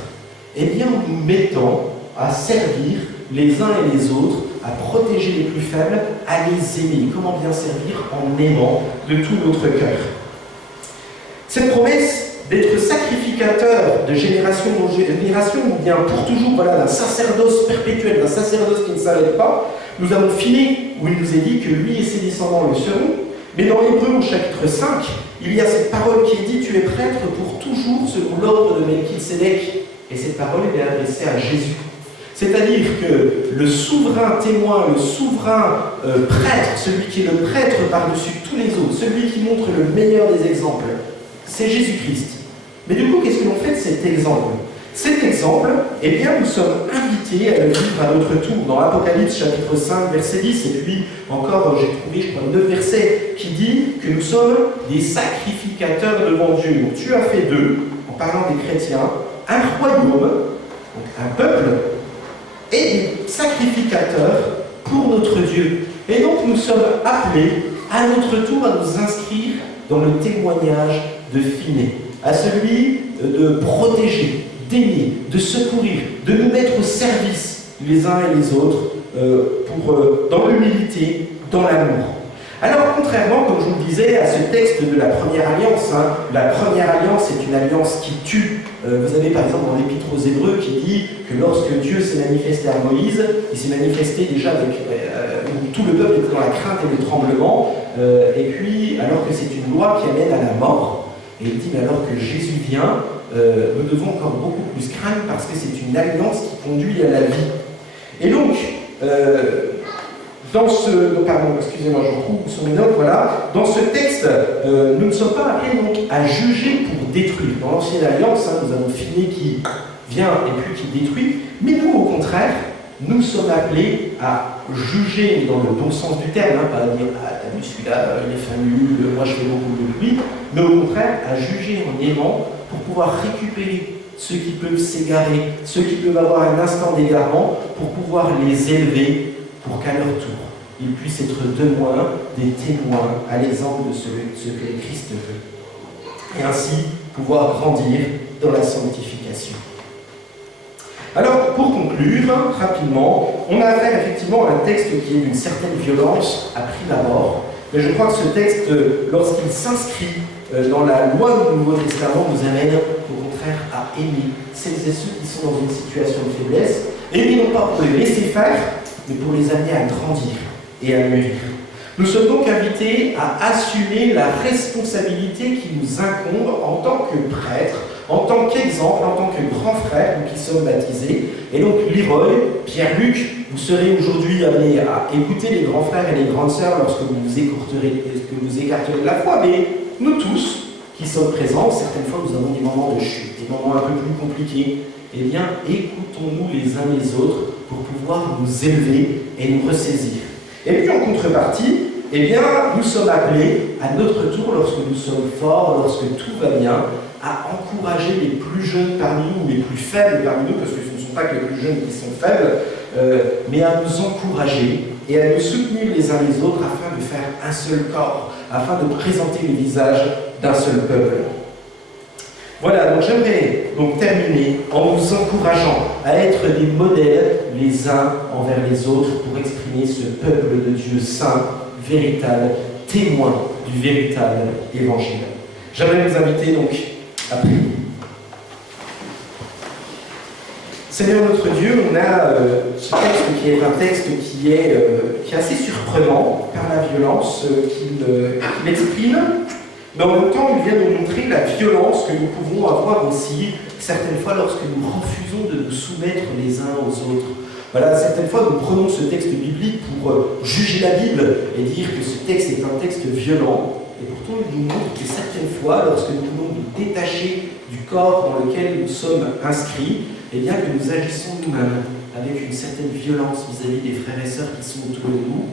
Eh bien, en nous mettant à servir les uns et les autres, à protéger les plus faibles, à les aimer. Comment bien servir? En aimant de tout notre cœur. Cette promesse d'être sacrificateur de génération en génération, ou bien pour toujours, voilà, d'un sacerdoce perpétuel, d'un sacerdoce qui ne s'arrête pas, nous avons fini où il nous est dit que lui et ses descendants le seront. Mais dans l'Hébreu, au chapitre 5, il y a cette parole qui est dit, tu es prêtre pour toujours selon l'ordre de Melchisédek. Et cette parole est adressée à Jésus. C'est-à-dire que le souverain témoin, le souverain prêtre, celui qui est le prêtre par-dessus tous les autres, celui qui montre le meilleur des exemples, c'est Jésus-Christ. Mais du coup, qu'est-ce que l'on fait de cet exemple? Cet exemple, eh bien, nous sommes invités à le vivre à notre tour dans l'Apocalypse chapitre 5, verset 10, et puis encore, j'ai trouvé, je crois, 9 versets qui dit que nous sommes des sacrificateurs devant Dieu. Donc tu as fait d'eux, en parlant des chrétiens, un royaume, donc un peuple, et des sacrificateurs pour notre Dieu. Et donc nous sommes appelés à notre tour à nous inscrire dans le témoignage de Finnée, à celui de protéger, d'aimer, de secourir, de nous mettre au service les uns et les autres dans l'humilité, dans l'amour. Alors contrairement, comme je vous le disais, à ce texte de la première alliance, la première alliance est une alliance qui tue. Vous avez par exemple dans l'Épître aux Hébreux qui dit que lorsque Dieu s'est manifesté à Moïse, il s'est manifesté déjà avec tout le peuple était dans la crainte et le tremblement, et puis alors que c'est une loi qui amène à la mort, et il dit mais alors que Jésus vient, nous devons encore beaucoup plus craindre parce que c'est une alliance qui conduit à la vie. Et donc, dans ce... Pardon, excusez-moi, je retrouve sur mes notes, voilà. Dans ce texte, nous ne sommes pas appelés donc à juger pour détruire. Dans l'ancienne alliance, nous avons Finnée qui vient et puis qui détruit. Mais nous, au contraire, nous sommes appelés à juger dans le bon sens du terme, pas à dire « Ah, t'as vu celui-là, il est fin nul, moi je fais beaucoup de bruit », mais au contraire, à juger en aimant pour pouvoir récupérer ceux qui peuvent s'égarer, ceux qui peuvent avoir un instant d'égarement, pour pouvoir les élever pour qu'à leur tour, ils puissent être de moins des témoins à l'exemple de ce que Christ veut. Et ainsi pouvoir grandir dans la sanctification. Alors, pour conclure, rapidement, on a affaire effectivement à un texte qui est d'une certaine violence à prime abord, mais je crois que ce texte, lorsqu'il s'inscrit dans la loi du Nouveau Testament, nous amène au contraire à aimer celles et ceux qui sont dans une situation de faiblesse, aimer non pas pour les laisser faire, mais pour les amener à grandir et à mûrir. Nous sommes donc invités à assumer la responsabilité qui nous incombe en tant que prêtres, en tant qu'exemple, en tant que grands frères, nous qui sommes baptisés. Et donc, Leroy, Pierre-Luc, vous serez aujourd'hui amenés à écouter les grands frères et les grandes sœurs lorsque vous écarterez de la foi, mais nous tous qui sommes présents, certaines fois nous avons des moments de chute, des moments un peu plus compliqués. Eh bien, écoutons-nous les uns les autres pour pouvoir nous élever et nous ressaisir. Et puis en contrepartie, eh bien, nous sommes appelés à notre tour, lorsque nous sommes forts, lorsque tout va bien, à encourager les plus jeunes parmi nous, les plus faibles parmi nous, parce que ce ne sont pas que les plus jeunes qui sont faibles, mais à nous encourager et à nous soutenir les uns les autres afin de faire un seul corps, afin de présenter le visage d'un seul peuple. Voilà, donc j'aimerais donc terminer en vous encourageant à être des modèles les uns envers les autres pour exprimer ce peuple de Dieu saint, véritable, témoin du véritable évangile. J'aimerais vous inviter donc à prier. Seigneur notre Dieu, on a ce texte qui est un texte qui est assez surprenant par la violence qu'il exprime, mais en même temps il vient nous montrer la violence que nous pouvons avoir aussi certaines fois lorsque nous refusons de nous soumettre les uns aux autres. Voilà, certaines fois nous prenons ce texte biblique pour juger la Bible et dire que ce texte est un texte violent, et pourtant il nous montre que certaines fois, lorsque nous voulons nous détacher du corps dans lequel nous sommes inscrits, et bien que nous agissons nous-mêmes avec une certaine violence vis-à-vis des frères et sœurs qui sont autour de nous,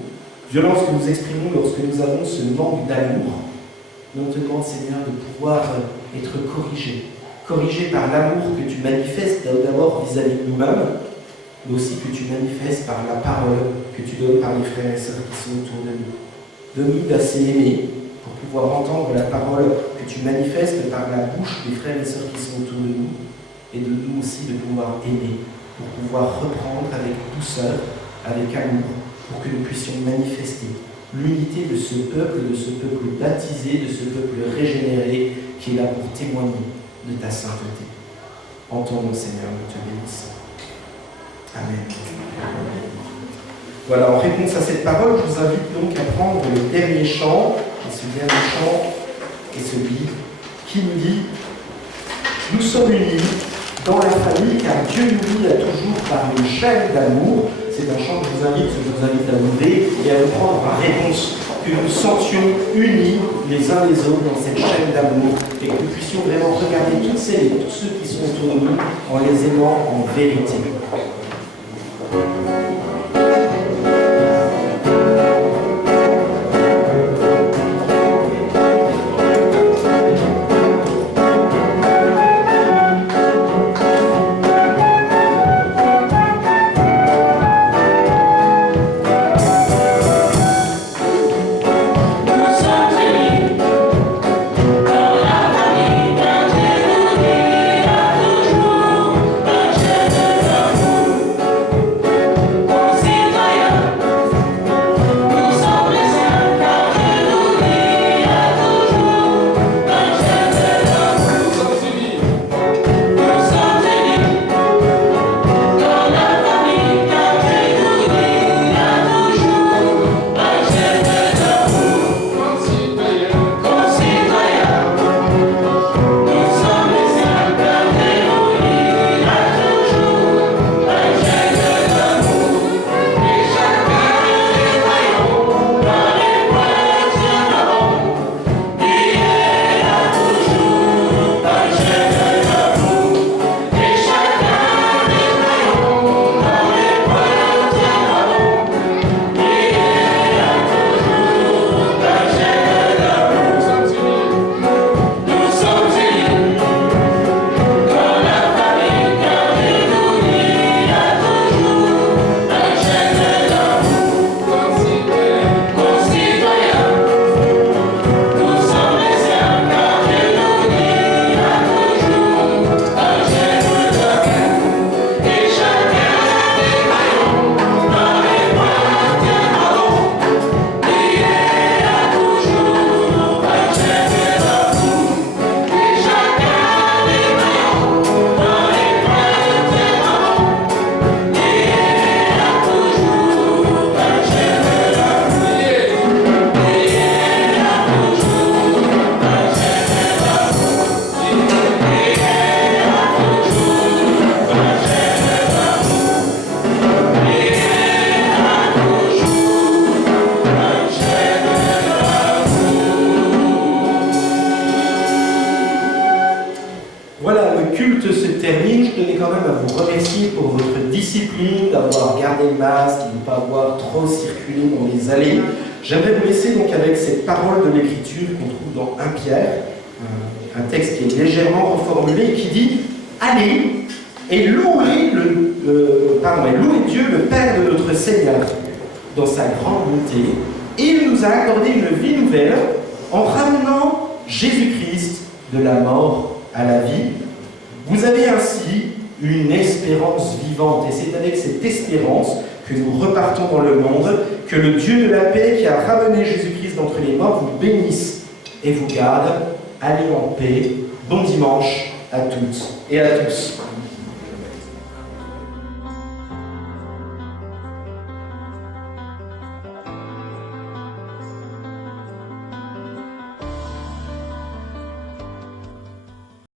violence que nous exprimons lorsque nous avons ce manque d'amour. Nous te demandons, Seigneur, de pouvoir être corrigés par l'amour que tu manifestes d'abord vis-à-vis de nous-mêmes, mais aussi que tu manifestes par la parole que tu donnes par les frères et sœurs qui sont autour de nous. Donne-nous d'assez aimer pour pouvoir entendre la parole que tu manifestes par la bouche des frères et sœurs qui sont autour de nous, et de nous aussi de pouvoir aimer, pour pouvoir reprendre avec douceur, avec amour, pour que nous puissions manifester l'unité de ce peuple baptisé, de ce peuple régénéré, qui est là pour témoigner de ta sainteté. En ton nom, Seigneur, nous te bénissons. Amen. Voilà, en réponse à cette parole, je vous invite donc à prendre le dernier chant, et ce dernier chant est celui qui nous dit « Nous sommes unis dans la famille, car Dieu nous lie à toujours par une chaîne d'amour. C'est un chant que je vous invite à lever et à vous prendre en réponse, que nous sentions unis les uns les autres dans cette chaîne d'amour et que nous puissions vraiment regarder toutes celles et tous ceux qui sont autour de nous en les aimant en vérité. J'aimerais vous laisser donc avec cette parole de l'Écriture qu'on trouve dans 1 Pierre, un texte qui est légèrement reformulé et qui dit « Allez et louez Dieu, le Père de notre Seigneur, dans sa grande bonté. Il nous a accordé une vie nouvelle en ramenant Jésus-Christ de la mort à la vie. Vous avez ainsi une espérance vivante. » Et c'est avec cette espérance que nous repartons dans le monde, que le Dieu de la paix qui a ramené Jésus-Christ d'entre les morts vous bénisse et vous garde. Allez en paix. Bon dimanche à toutes et à tous.